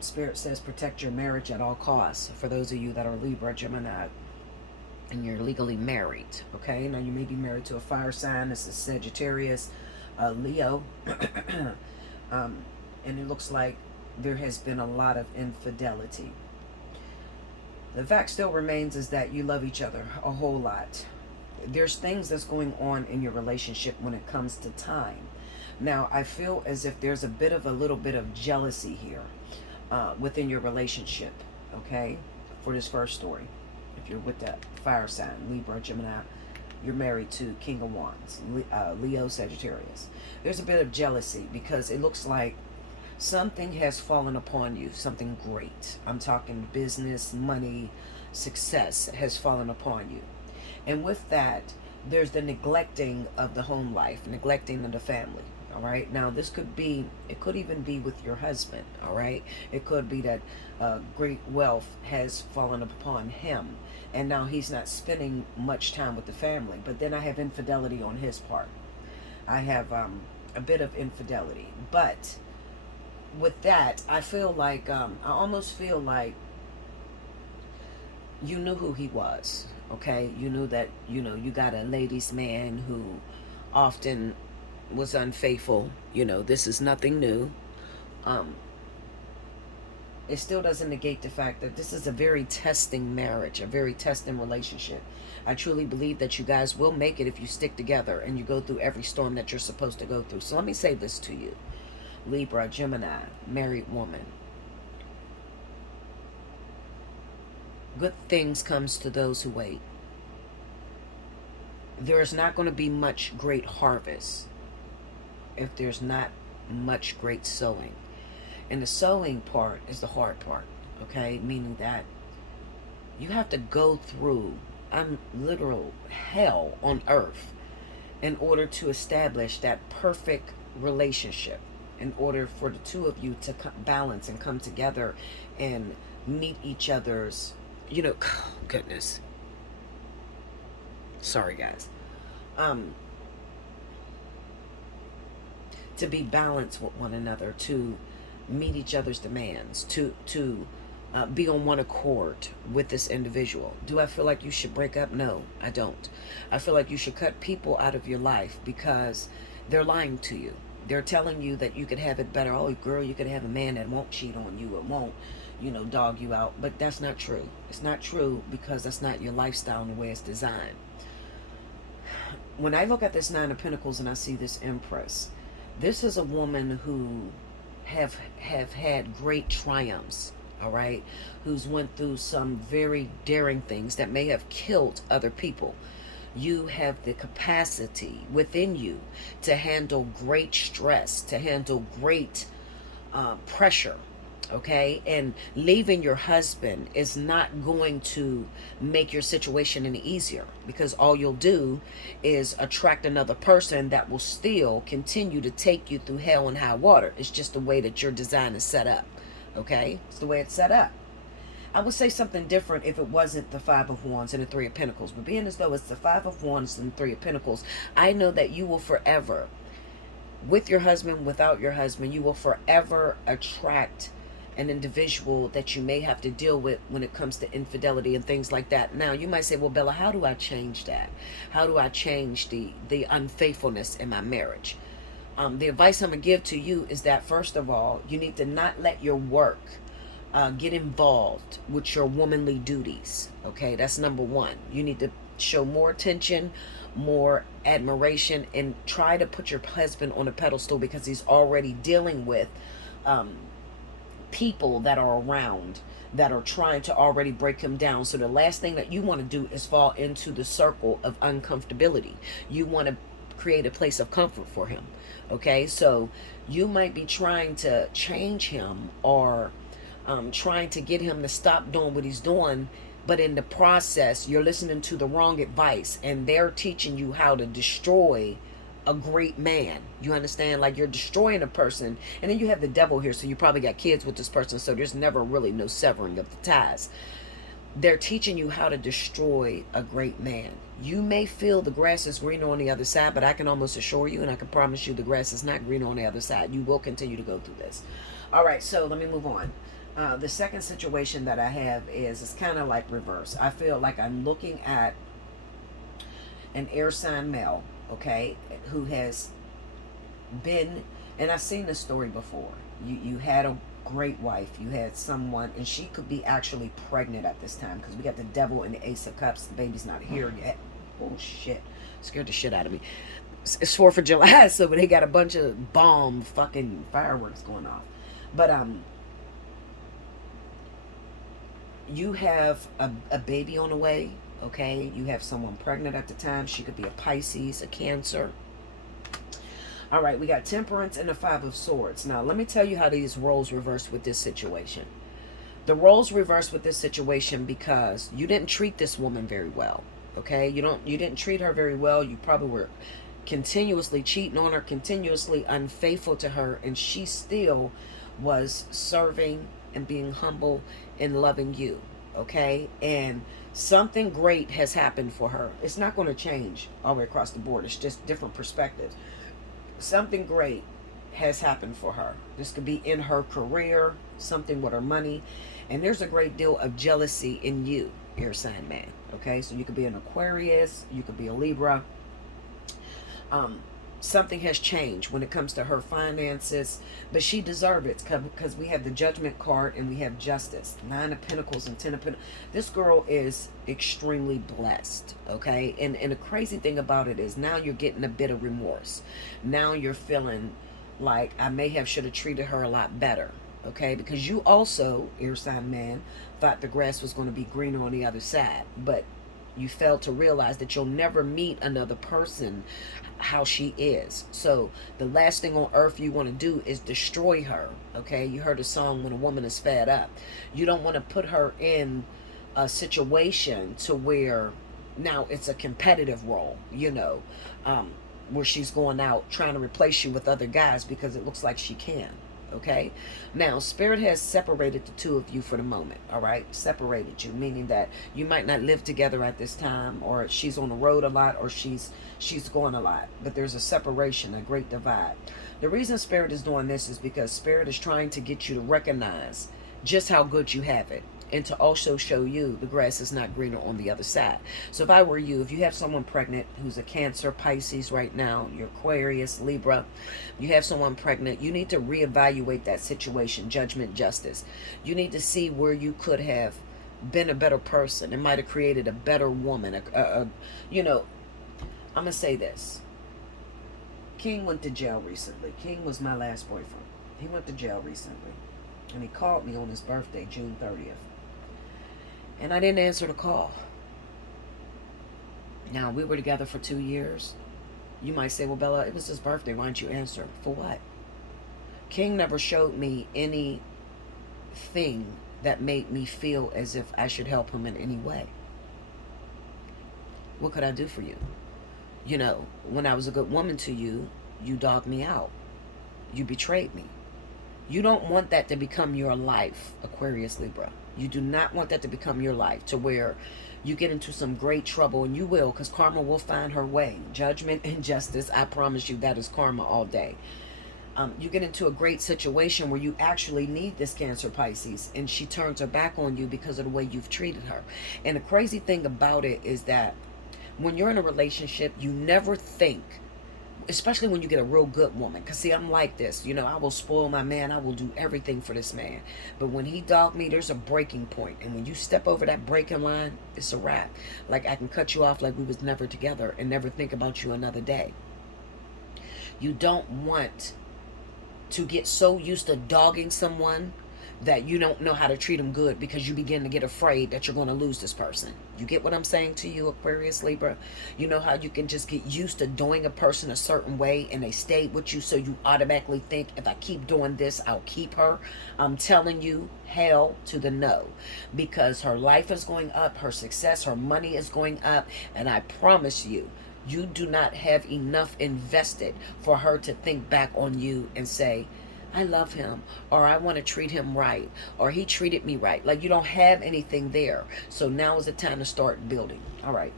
Spirit says protect your marriage at all costs. For those of you that are Libra, Gemini, and you're legally married. Okay? Now, you may be married to a fire sign. This is Sagittarius, Leo. And it looks like there has been a lot of infidelity. The fact still remains is that you love each other a whole lot. There's things that's going on in your relationship when it comes to time. Now, I feel as if there's a little bit of jealousy here within your relationship, okay, for this first story. If you're with that fire sign, Libra, Gemini, you're married to King of Wands, Leo, Sagittarius. There's a bit of jealousy because it looks like something has fallen upon you, something great. I'm talking business, money, success has fallen upon you. And with that, there's the neglecting of the home life, neglecting of the family. All right. Now, it could even be with your husband. All right. It could be that great wealth has fallen upon him. And now he's not spending much time with the family. But then I have infidelity on his part. I have a bit of infidelity. But with that, I feel like, I almost feel like you knew who he was. Okay, you knew that, you got a ladies' man who often was unfaithful. This is nothing new. It still doesn't negate the fact that this is a very testing marriage, a very testing relationship. I truly believe that you guys will make it if you stick together and you go through every storm that you're supposed to go through. So let me say this to you, Libra, Gemini, married woman. Good things comes to those who wait. There's not going to be much great harvest if there's not much great sowing. And the sowing part is the hard part, okay? Meaning that you have to go through literal hell on earth in order to establish that perfect relationship, in order for the two of you to balance and come together and meet each other's, goodness. Sorry, guys. To be balanced with one another, to meet each other's demands, to be on one accord with this individual. Do I feel like you should break up? No, I don't. I feel like you should cut people out of your life because they're lying to you. They're telling you that you could have it better. Oh, girl, you could have a man that won't cheat on you, it won't, dog you out. But that's not true. It's not true because that's not your lifestyle and the way it's designed. When I look at this Nine of Pentacles and I see this Empress, this is a woman who have had great triumphs, all right, who's went through some very daring things that may have killed other people. You have the capacity within you to handle great stress, to handle great pressure, okay? And leaving your husband is not going to make your situation any easier, because all you'll do is attract another person that will still continue to take you through hell and high water. It's just the way that your design is set up, okay? It's the way it's set up. I would say something different if it wasn't the Five of Wands and the Three of Pentacles. But being as though it's the Five of Wands and the Three of Pentacles, I know that you will forever, with your husband, without your husband, you will forever attract an individual that you may have to deal with when it comes to infidelity and things like that. Now, you might say, well, Bella, how do I change that? How do I change the unfaithfulness in my marriage? The advice I'm going to give to you is that, first of all, you need to not let your work get involved with your womanly duties. Okay, that's number one. You need to show more attention, more admiration, and try to put your husband on a pedestal, because he's already dealing with people that are around that are trying to already break him down. So the last thing that you want to do is fall into the circle of uncomfortability. You want to create a place of comfort for him. Okay, so you might be trying to change him, or trying to get him to stop doing what he's doing, but in the process you're listening to the wrong advice, and they're teaching you how to destroy a great man. You understand? Like, you're destroying a person, and then you have the devil here, so you probably got kids with this person, so there's never really no severing of the ties. They're teaching you how to destroy a great man. You may feel the grass is greener on the other side, but I can almost assure you, and I can promise you, the grass is not greener on the other side. You will continue to go through this. All right, so let me move on. The second situation that I have is, it's kind of like reverse. I feel like I'm looking at an air sign male, okay, who has been, and I've seen this story before. You had a great wife, you had someone, and she could be actually pregnant at this time, because we got the devil and the Ace of Cups. The baby's not here yet. Oh shit, scared the shit out of me. It's 4th of July, so they got a bunch of bomb fucking fireworks going off. But you have a baby on the way, okay? You have someone pregnant at the time. She could be a Pisces, a Cancer. All right, we got Temperance and the Five of Swords. Now, let me tell you how these roles reverse with this situation. The roles reverse with this situation because you didn't treat this woman very well, okay? You didn't treat her very well. You probably were continuously cheating on her, continuously unfaithful to her, and she still was serving and being humble and loving you, okay? And something great has happened for her. It's not going to change all the way across the board. It's just different perspectives. Something great has happened for her. This could be in her career, something with her money, and there's a great deal of jealousy in you, air sign man, okay? So you could be an Aquarius, you could be a Libra. Something has changed when it comes to her finances, but she deserves it, because we have the Judgment card and we have Justice, 9 of Pentacles and 10 of Pentacles. This girl is extremely blessed, okay? And the crazy thing about it is, now you're getting a bit of remorse. Now you're feeling like, I may have should have treated her a lot better, okay? Because you also, air sign man, thought the grass was going to be greener on the other side, but you failed to realize that you'll never meet another person how she is. So the last thing on earth you want to do is destroy her, okay? You heard a song, when a woman is fed up. You don't want to put her in a situation to where now it's a competitive role, you know, where she's going out trying to replace you with other guys because it looks like she can. Okay, now Spirit has separated the two of you for the moment. All right, separated you, meaning that you might not live together at this time, or she's on the road a lot, or she's going a lot, but there's a separation, a great divide. The reason Spirit is doing this is because Spirit is trying to get you to recognize just how good you have it, and to also show you the grass is not greener on the other side. So if I were you, if you have someone pregnant who's a Cancer, Pisces right now, you're Aquarius, Libra, you have someone pregnant, you need to reevaluate that situation, Judgment, Justice. You need to see where you could have been a better person. It might have created a better woman. You know, I'm going to say this. King went to jail recently. King was my last boyfriend. He went to jail recently. And he called me on his birthday, June 30th. And I didn't answer the call. Now, we were together for 2 years. You might say, well, Bella, it was his birthday. Why didn't you answer? For what? King never showed me anything that made me feel as if I should help him in any way. What could I do for you? You know, when I was a good woman to you, you dogged me out. You betrayed me. You don't want that to become your life, Aquarius, Libra. You do not want that to become your life, to where you get into some great trouble, and you will, because karma will find her way. Judgment and justice, I promise you, that is karma all day. You get into a great situation where you actually need this Cancer, Pisces, and she turns her back on you because of the way you've treated her. And the crazy thing about it is that when you're in a relationship, you never think, especially when you get a real good woman, because see, I'm like this, you know, I will spoil my man, I will do everything for this man, but when he dogged me, there's a breaking point, and when you step over that breaking line, it's a wrap. Like, I can cut you off like we was never together and never think about you another day. You don't want to get so used to dogging someone that you don't know how to treat them good, because you begin to get afraid that you're going to lose this person. You get what I'm saying to you, Aquarius, Libra? You know how you can just get used to doing a person a certain way and they stay with you, so you automatically think, if I keep doing this, I'll keep her. I'm telling you, hell to the no, because her life is going up, her success, her money is going up, and I promise you, you do not have enough invested for her to think back on you and say, I love him, or I want to treat him right, or he treated me right. Like, you don't have anything there. So now is the time to start building. All right.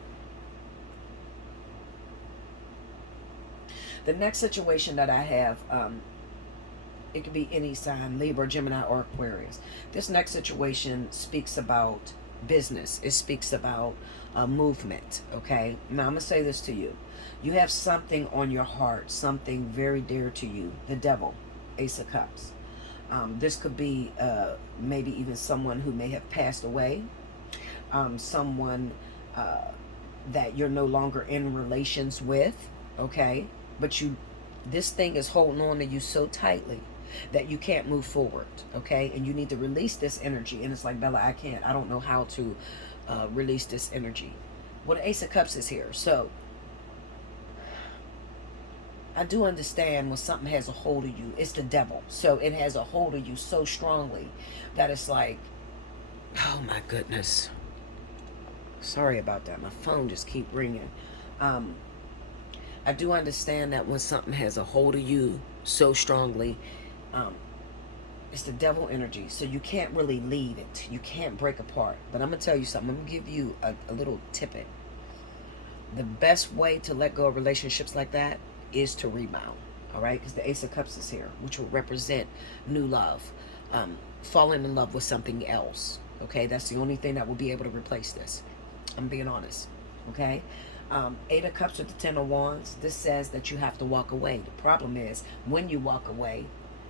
The next situation that I have, it could be any sign, Libra, Gemini, or Aquarius. This next situation speaks about business. It speaks about movement. Okay. Now I'm going to say this to you. You have something on your heart, something very dear to you. The devil, Ace of Cups. This could be maybe even someone who may have passed away. Someone that you're no longer in relations with. Okay. But this thing is holding on to you so tightly that you can't move forward, okay? And you need to release this energy. And it's like, Bella, I can't. I don't know how to release this energy. Well, the Ace of Cups is here. So I do understand when something has a hold of you, it's the devil. So it has a hold of you so strongly that it's like, oh my goodness. Sorry about that. My phone just keep ringing. I do understand that when something has a hold of you so strongly, it's the devil energy. So you can't really leave it. You can't break apart. But I'm going to tell you something. I'm going to give you a little tidbit. The best way to let go of relationships like that is to rebound. All right? Because the Ace of Cups is here, which will represent new love. Falling in love with something else. Okay? That's the only thing that will be able to replace this. I'm being honest. Okay? Eight of Cups with the Ten of Wands. This says that you have to walk away. The problem is, when you walk away,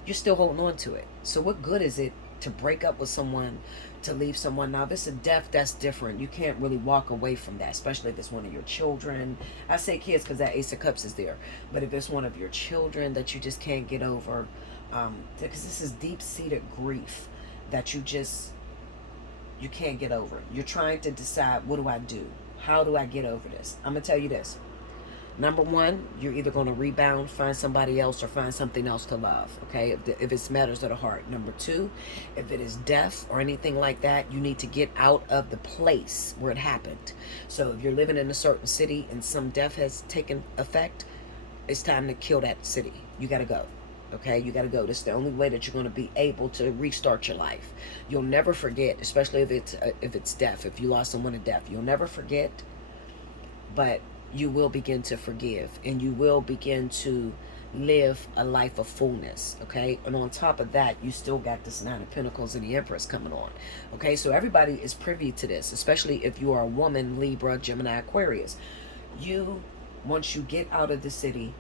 you're still holding on to it. So what good is it to break up with someone, to leave someone? Now, if it's a death, that's different. You can't really walk away from that, especially if it's one of your children. I say kids because that Ace of Cups is there. But if it's one of your children that you just can't get over, because this is deep-seated grief that you can't get over. You're trying to decide, what do I do? How do I get over this? I'm going to tell you this. Number one, you're either going to rebound, find somebody else, or find something else to love, okay? If it's matters of the heart. Number two, if it is death or anything like that, you need to get out of the place where it happened. So if you're living in a certain city and some death has taken effect, it's time to kill that city. You got to go, okay? You got to go. This is the only way that you're going to be able to restart your life. You'll never forget, especially if it's death, if you lost someone to death. You'll never forget, but you will begin to forgive, and you will begin to live a life of fullness, okay? And on top of that, you still got this Nine of Pentacles and the Empress coming on, okay? So everybody is privy to this, especially if you are a woman, Libra, Gemini, Aquarius. Once you get out of the city,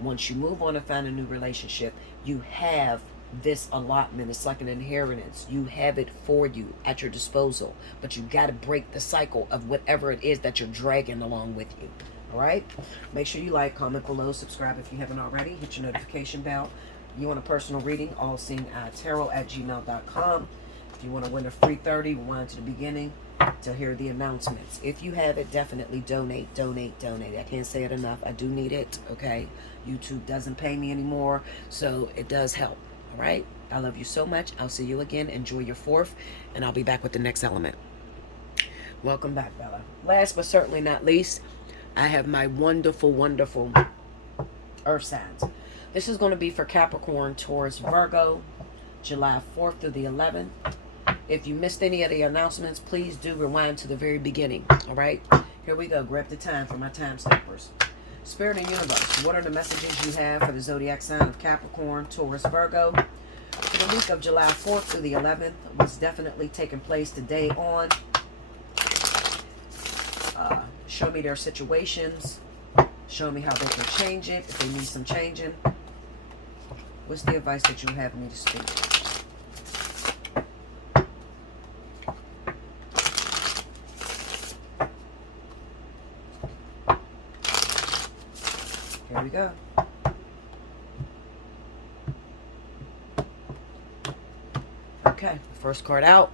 once you move on and find a new relationship, you have this allotment. It's like an inheritance. You have it for you at your disposal, but you got to break the cycle of whatever it is that you're dragging along with you. All right, make sure you like, comment below, subscribe if you haven't already, hit your notification bell. You want a personal reading, allseeingeyetarot@gmail.com. If you want to win a free 30, rewind to the beginning to hear the announcements. If you have it, definitely donate. I can't say it enough. I do need it, okay? YouTube doesn't pay me anymore, so it does help. All right, I love you so much. I'll see you again. Enjoy your 4th, and I'll be back with the next element. Welcome back, Bella. Last but certainly not least, I have my wonderful, wonderful earth signs. This is going to be for Capricorn, Taurus, Virgo, July 4th through the 11th. If you missed any of the announcements, please do rewind to the very beginning. All right, here we go. Grab the time for my time steppers. Spirit and universe, what are the messages you have for the zodiac sign of Capricorn, Taurus, Virgo for the week of July 4th through the 11th? What's definitely taking place today on? Show me their situations. Show me how they can change it if they need some changing. What's the advice that you have me to speak? Here we go. Okay, first card out.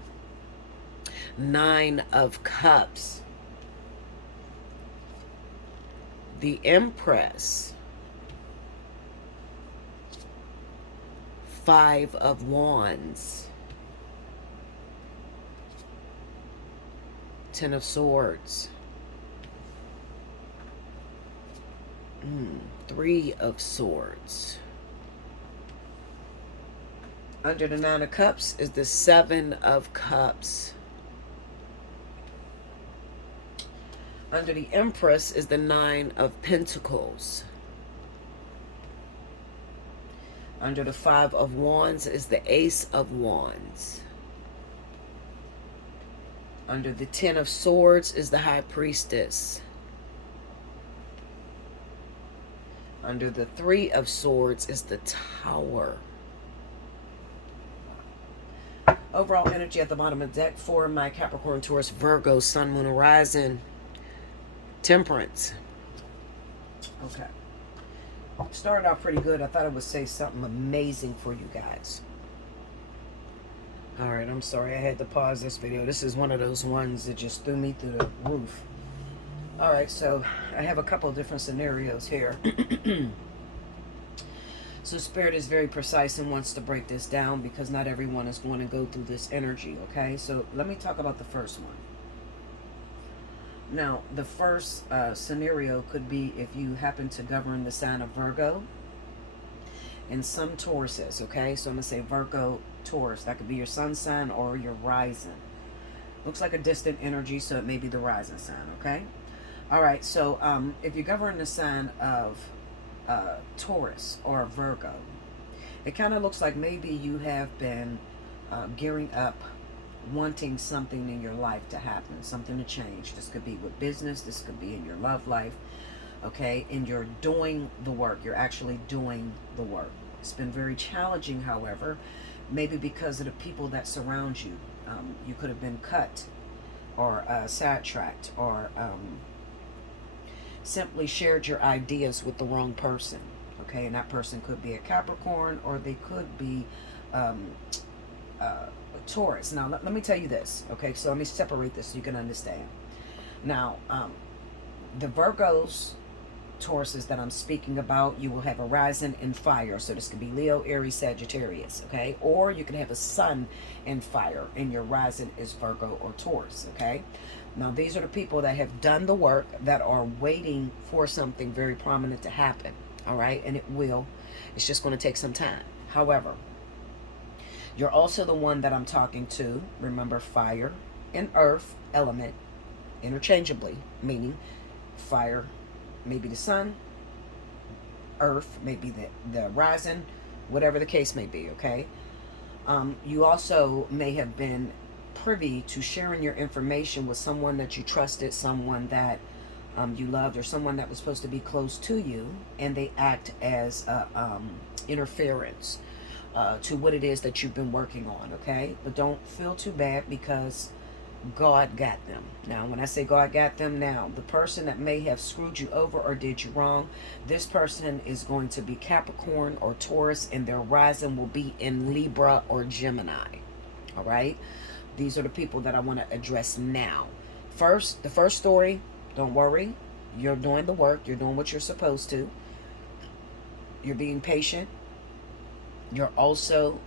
9 of Cups. The Empress. 5 of Wands. 10 of Swords. 3 of Swords. Under the 9 of Cups is the 7 of Cups. Under the Empress is the 9 of Pentacles. Under the 5 of Wands is the Ace of Wands. Under the 10 of Swords is the High Priestess. Under the 3 of Swords is the Tower. Overall energy at the bottom of the deck for my Capricorn, Taurus, Virgo, Sun, Moon, Horizon, Temperance. Okay. Started out pretty good. I thought it would say something amazing for you guys. Alright, I'm sorry I had to pause this video. This is one of those ones that just threw me through the roof. Alright, so I have a couple of different scenarios here. So Spirit is very precise and wants to break this down because not everyone is going to go through this energy, okay? So let me talk about the first one. Now, the first scenario could be if you happen to govern the sign of Virgo and some Tauruses, okay? So I'm going to say Virgo, Taurus. That could be your sun sign or your rising. Looks like a distant energy, so it may be the rising sign, okay? All right, so if you govern the sign of Taurus or Virgo, it kind of looks like maybe you have been gearing up, wanting something in your life to happen, something to change. This could be with business, this could be in your love life, okay? And you're doing the work. You're actually doing the work. It's been very challenging, however, maybe because of the people that surround you. You could have been cut or sidetracked or simply shared your ideas with the wrong person, okay? And that person could be a Capricorn or they could be Taurus. Now, let me tell you this, okay? So let me separate this so you can understand. Now, the Virgos, Tauruses that I'm speaking about, you will have a rising in fire. So this could be Leo, Aries, Sagittarius, okay? Or you can have a sun in fire and your rising is Virgo or Taurus, okay? Now, these are the people that have done the work, that are waiting for something very prominent to happen, all right? And it will. It's just going to take some time. However, you're also the one that I'm talking to. Remember, fire and earth element interchangeably, meaning fire may be the sun, earth may be the rising, whatever the case may be, okay? You also may have been privy to sharing your information with someone that you trusted, someone that you loved, or someone that was supposed to be close to you, and they act as interference to what it is that you've been working on, okay? But don't feel too bad because God got them. Now, when I say God got them, now, the person that may have screwed you over or did you wrong, this person is going to be Capricorn or Taurus, and their rising will be in Libra or Gemini, all right? These are the people that I want to address now. First, the first story, don't worry. You're doing the work. You're doing what you're supposed to. You're being patient. You're also,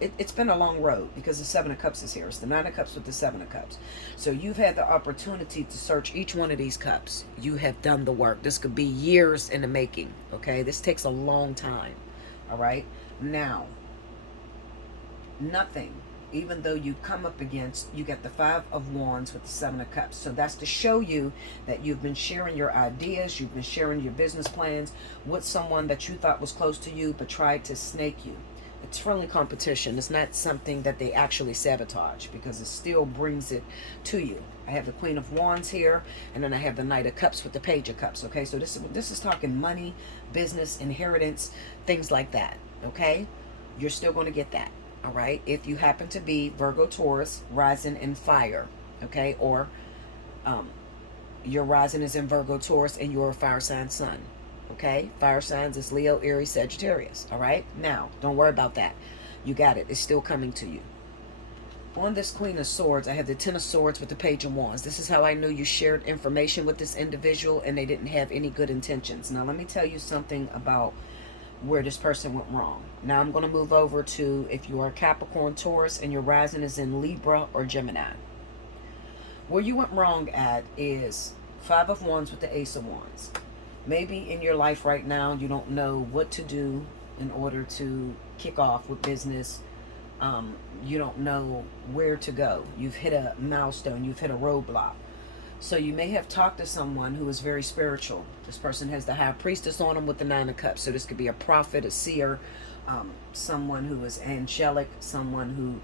it's been a long road because the 7 of Cups is here. It's the 9 of Cups with the 7 of Cups. So you've had the opportunity to search each one of these cups. You have done the work. This could be years in the making, okay? This takes a long time, all right? Now, nothing. Even though you come up against, you get the Five of Wands with the Seven of Cups. So that's to show you that you've been sharing your ideas, you've been sharing your business plans with someone that you thought was close to you but tried to snake you. It's friendly competition. It's not something that they actually sabotage, because it still brings it to you. I have the Queen of Wands here, and then I have the Knight of Cups with the Page of Cups. Okay, so this is talking money, business, inheritance, things like that. Okay, you're still going to get that. All right, if you happen to be Virgo, Taurus, rising in fire, okay, or your rising is in Virgo, Taurus, and you're a fire sign sun. Okay, fire signs is Leo, Aries, Sagittarius. All right, now don't worry about that. You got it. It's still coming to you. On this Queen of Swords, I have the Ten of Swords with the Page of Wands. This is how I knew you shared information with this individual and they didn't have any good intentions. Now, let me tell you something about where this person went wrong. Now, I'm going to move over to if you are Capricorn, Taurus, and your rising is in Libra or Gemini. Where you went wrong at is Five of Wands with the Ace of Wands. Maybe in your life right now, you don't know what to do in order to kick off with business. You don't know where to go. You've hit a milestone. You've hit a roadblock. So you may have talked to someone who is very spiritual. This person has the High Priestess on them with the Nine of Cups. So this could be a prophet, a seer, someone who is angelic, someone who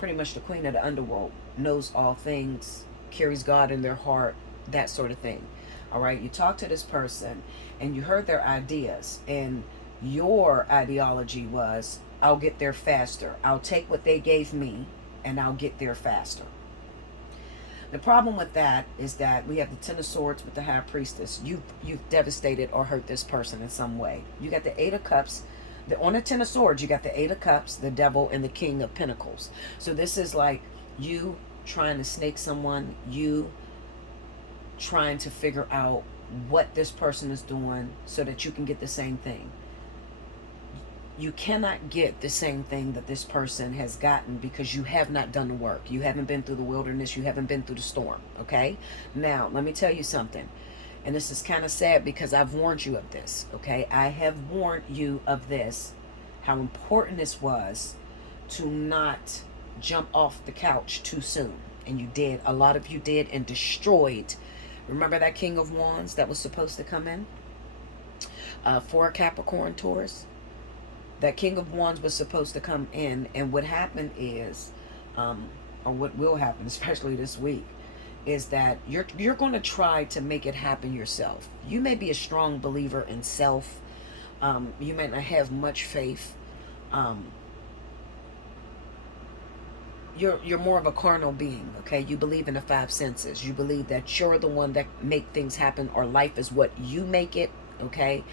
pretty much the queen of the underworld, knows all things, carries God in their heart, that sort of thing. All right, you talk to this person and you heard their ideas, and your ideology was, I'll get there faster. I'll take what they gave me and I'll get there faster. The problem with that is that we have the Ten of Swords with the High Priestess. You've devastated or hurt this person in some way. You got the Eight of Cups. On the Ten of Swords, you got the Eight of Cups, the Devil, and the King of Pentacles. So this is like you trying to snake someone, you trying to figure out what this person is doing so that you can get the same thing. You cannot get the same thing that this person has gotten because you have not done the work. You haven't been through the wilderness. You haven't been through the storm. Okay? Now, let me tell you something. And this is kind of sad because I've warned you of this. Okay? I have warned you of this. How important this was to not jump off the couch too soon. And you did. A lot of you did, and destroyed. Remember that King of Wands that was supposed to come in? For Capricorn, Taurus? That King of Wands was supposed to come in, and what happened is, or what will happen, especially this week, is that you're going to try to make it happen yourself. You may be a strong believer in self. You may not have much faith. You're more of a carnal being, okay? You believe in the five senses. You believe that you're the one that make things happen, or life is what you make it, okay?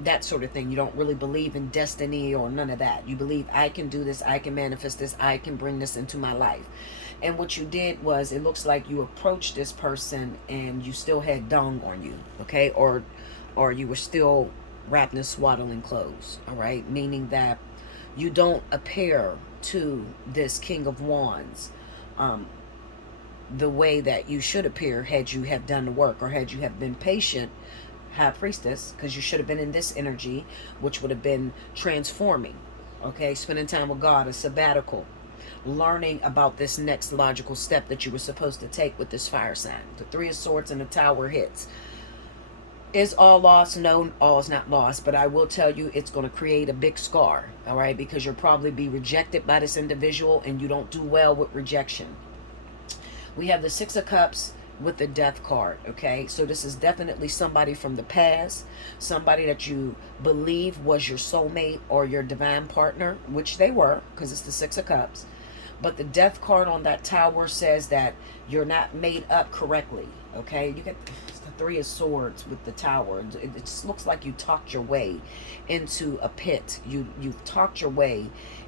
That sort of thing. You don't really believe in destiny or none of that. You believe, I can do this, I can manifest this, I can bring this into my life. And what you did was, it looks like you approached this person and you still had dung on you, okay? Or you were still wrapped in swaddling clothes, all right? Meaning that you don't appear to this King of Wands the way that you should appear had you have done the work, or had you have been patient, High Priestess, because you should have been in this energy, which would have been transforming, okay? Spending time with God, a sabbatical, learning about this next logical step that you were supposed to take with this fire sign. The Three of Swords and the Tower hits. Is all lost? No, all is not lost, but I will tell you it's going to create a big scar, all right? Because you'll probably be rejected by this individual, and you don't do well with rejection. We have the Six of Cups with the Death card, okay? So this is definitely somebody from the past, somebody that you believe was your soulmate or your divine partner, which they were, because it's the Six of Cups. But the Death card on that Tower says that you're not made up correctly, okay? You get the Three of Swords with the Tower. It just looks like you talked your way into a pit. You've talked your way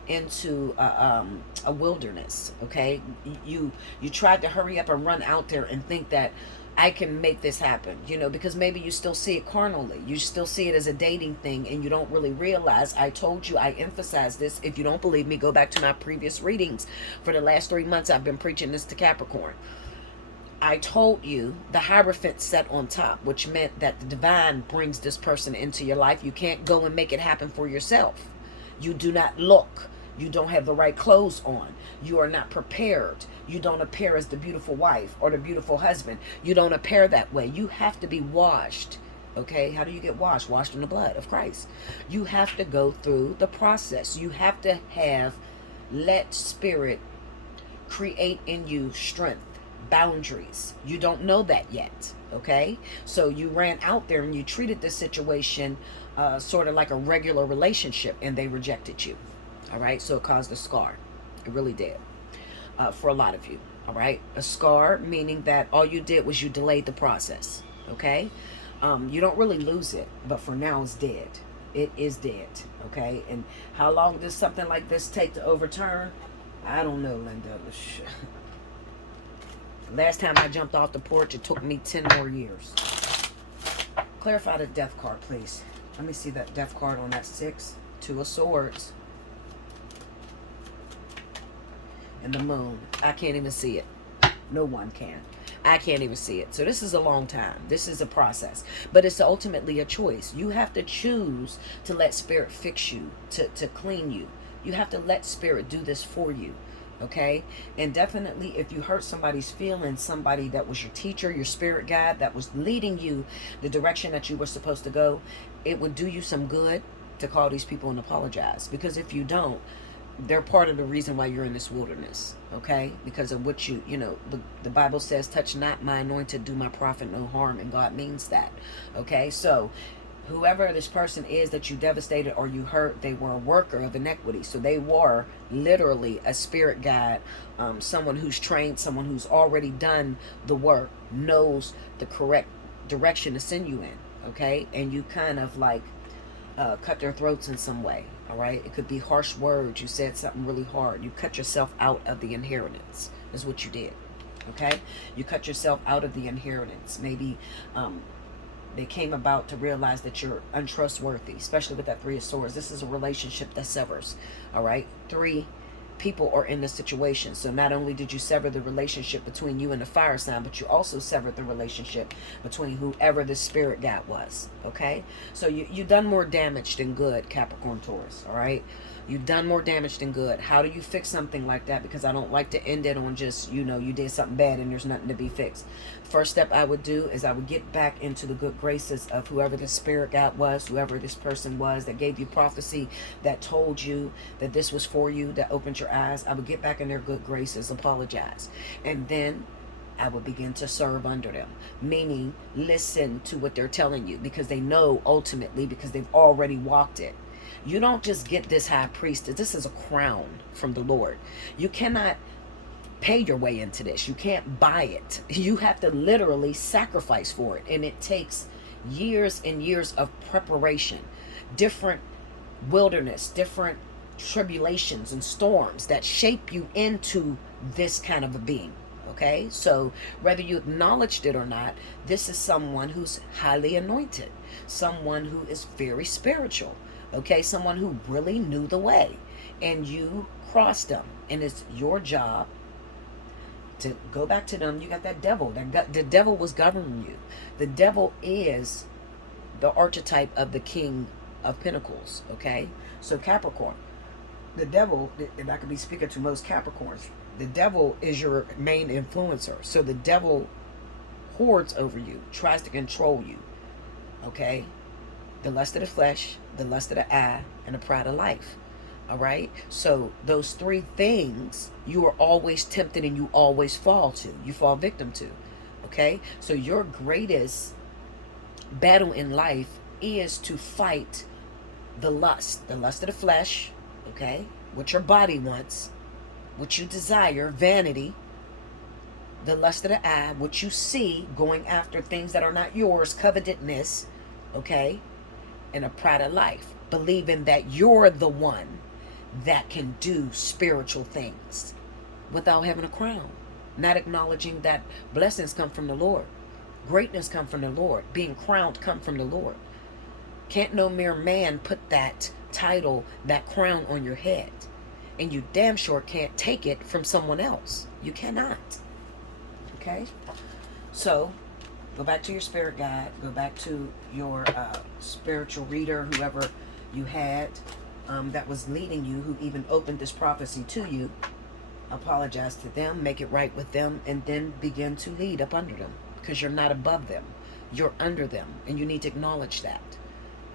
into a wilderness, okay? You tried to hurry up and run out there and think that I can make this happen, you know, because maybe you still see it carnally. You still see it as a dating thing, and you don't really realize, I told you, I emphasize this. If you don't believe me, go back to my previous readings. For the last 3 months, I've been preaching this to Capricorn. I told you the Hierophant sat on top, which meant that the divine brings this person into your life. You can't go and make it happen for yourself. You do not look You don't have the right clothes on. You are not prepared. You don't appear as the beautiful wife or the beautiful husband. You don't appear that way. You have to be washed. Okay, how do you get washed? Washed in the blood of Christ. You have to go through the process. You have to let Spirit create in you strength, boundaries. You don't know that yet. Okay, so you ran out there and you treated this situation sort of like a regular relationship, and they rejected you. All right, so it caused a scar. It really did, for a lot of you. All right, a scar meaning that all you did was you delayed the process. Okay, you don't really lose it, but for now it's dead. It is dead. Okay, and how long does something like this take to overturn? I don't know, Linda. Last time I jumped off the porch, it took me 10 more years. Clarify the death card, please. Let me see that death card on that 6. 2 of Swords. And the moon. I can't even see it. No one can. I can't even see it. So this is a long time. This is a process. But it's ultimately a choice. You have to choose to let Spirit fix you, to clean you. You have to let Spirit do this for you. Okay, and definitely if you hurt somebody's feelings, somebody that was your teacher, your spirit guide, that was leading you the direction that you were supposed to go, it would do you some good to call these people and apologize. Because if you don't, they're part of the reason why you're in this wilderness. Okay, because of what you know, the Bible says, touch not my anointed, do my prophet no harm, and God means that. Okay, so whoever this person is that you devastated or you hurt, they were a worker of iniquity. So they were literally a spirit guide, someone who's trained, someone who's already done the work, knows the correct direction to send you in. Okay, and you kind of like cut their throats in some way. All right, it could be harsh words. You said something really hard. You cut yourself out of the inheritance, is what you did. Okay, you cut yourself out of the inheritance. Maybe they came about to realize that you're untrustworthy, especially with that 3 of Swords. This is a relationship that severs. All right, 3 people are in this situation. So not only did you sever the relationship between you and the fire sign, but you also severed the relationship between whoever the spirit guide was. Okay, so you've done more damage than good, Capricorn, Taurus. All right, you've done more damage than good. How do you fix something like that? Because I don't like to end it on just, you know, you did something bad and there's nothing to be fixed. First step I would do is I would get back into the good graces of whoever the spirit guide was, whoever this person was that gave you prophecy, that told you that this was for you, that opened your eyes. I would get back in their good graces, apologize, and then I would begin to serve under them, meaning listen to what they're telling you, because they know ultimately, because they've already walked it. You don't just get this high priestess. This is a crown from the Lord. You cannot pay your way into this. You can't buy it. You have to literally sacrifice for it. And it takes years and years of preparation, different wilderness, different tribulations and storms that shape you into this kind of a being. Okay, so whether you acknowledged it or not, this is someone who's highly anointed, someone who is very spiritual. Okay, someone who really knew the way, and you crossed them, and it's your job to go back to them. You got that devil. The devil was governing you. The devil is the archetype of the King of Pentacles. Okay, so Capricorn, the devil, and I could be speaking to most Capricorns, the devil is your main influencer. So the devil hoards over you, tries to control you. Okay, the lust of the flesh, the lust of the eye, and the pride of life. All right, so those 3 things you are always tempted and you always fall to, you fall victim to. Okay, so your greatest battle in life is to fight the lust of the flesh. Okay, what your body wants, what you desire, vanity, the lust of the eye, what you see, going after things that are not yours, covetousness. Okay, and a pride of life, believing that you're the one that can do spiritual things without having a crown, not acknowledging that blessings come from the Lord, greatness come from the Lord, being crowned come from the Lord. Can't no mere man put that title, that crown on your head, and you damn sure can't take it from someone else. You cannot. Okay, so go back to your spirit guide, go back to your spiritual reader, whoever you had, that was leading you, who even opened this prophecy to you, apologize to them, make it right with them, and then begin to lead up under them, because you're not above them. You're under them, and you need to acknowledge that.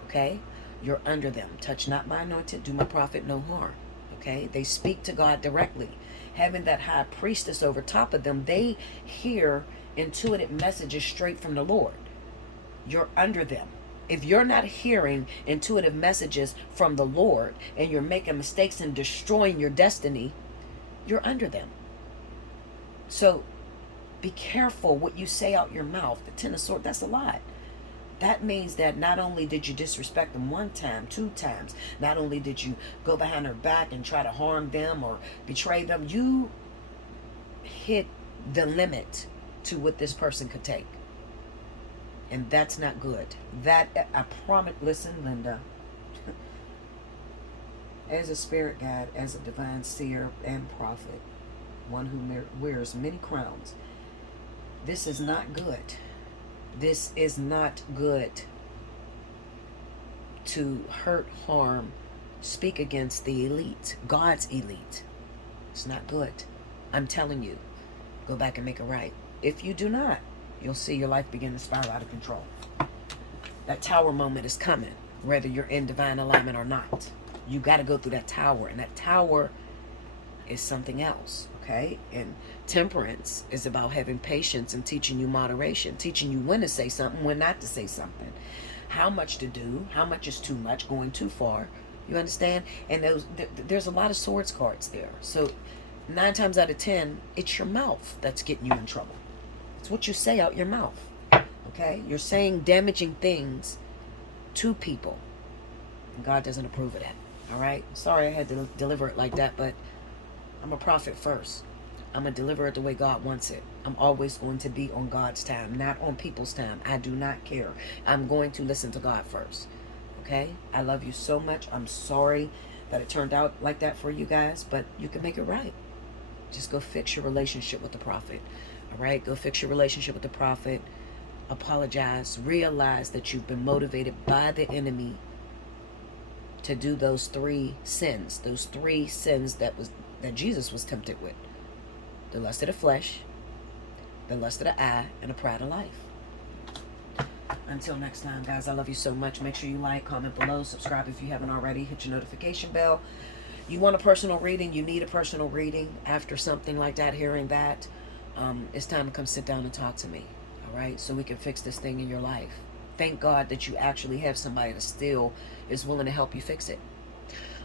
Okay? You're under them. Touch not my anointed, do my prophet no harm. Okay? They speak to God directly. Having that high priestess over top of them, they hear intuitive messages straight from the Lord. You're under them. If you're not hearing intuitive messages from the Lord, and you're making mistakes and destroying your destiny, you're under them. So be careful what you say out your mouth. The Ten of Swords, that's a lot. That means that not only did you disrespect them one time, two times, not only did you go behind their back and try to harm them or betray them, you hit the limit to what this person could take. And that's not good. That, I promise, listen, Linda, as a spirit guide, as a divine seer and prophet, one who wears many crowns, this is not good. This is not good to hurt, harm, speak against the elite, God's elite. It's not good. I'm telling you, go back and make it right. If you do not, you'll see your life begin to spiral out of control. That tower moment is coming, whether you're in divine alignment or not. You got to go through that tower, and that tower is something else, okay? And temperance is about having patience and teaching you moderation, teaching you when to say something, when not to say something, how much to do, how much is too much, going too far. You understand? And there's a lot of swords cards there. So 9 times out of 10, it's your mouth that's getting you in trouble. It's what you say out your mouth, okay? You're saying damaging things to people, and God doesn't approve of that, all right? Sorry I had to deliver it like that, but I'm a prophet first. I'm going to deliver it the way God wants it. I'm always going to be on God's time, not on people's time. I do not care. I'm going to listen to God first, okay? I love you so much. I'm sorry that it turned out like that for you guys, but you can make it right. Just go fix your relationship with the prophet. All right, go fix your relationship with the prophet. Apologize. Realize that you've been motivated by the enemy to do those 3 sins. Those 3 sins that Jesus was tempted with: the lust of the flesh, the lust of the eye, and the pride of life. Until next time, guys, I love you so much. Make sure you like, comment below, subscribe if you haven't already. Hit your notification bell. You want a personal reading? You need a personal reading after something like that, hearing that. It's time to come sit down and talk to me, all right, so we can fix this thing in your life. Thank God that you actually have somebody that still is willing to help you fix it.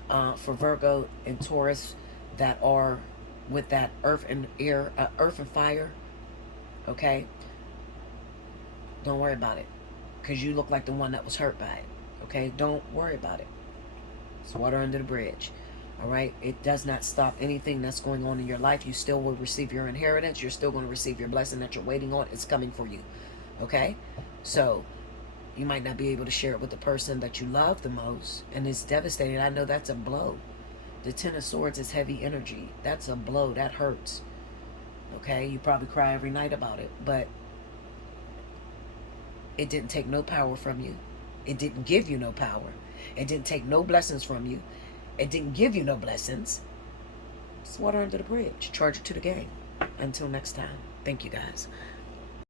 For Virgo and Taurus that are with that earth and fire, okay, don't worry about it, because you look like the one that was hurt by it, okay? Don't worry about it. It's water under the bridge. All right, it does not stop anything that's going on in your life. You still will receive your inheritance. You're still going to receive your blessing that you're waiting on. It's coming for you, okay? So you might not be able to share it with the person that you love the most, and it's devastating. I know that's a blow. The Ten of Swords is heavy energy. That's a blow. That hurts, okay? You probably cry every night about it, but it didn't take no power from you. It didn't give you no power. It didn't take no blessings from you. It didn't give you no blessings. It's water under the bridge. Charge it to the game. Until next time. Thank you, guys.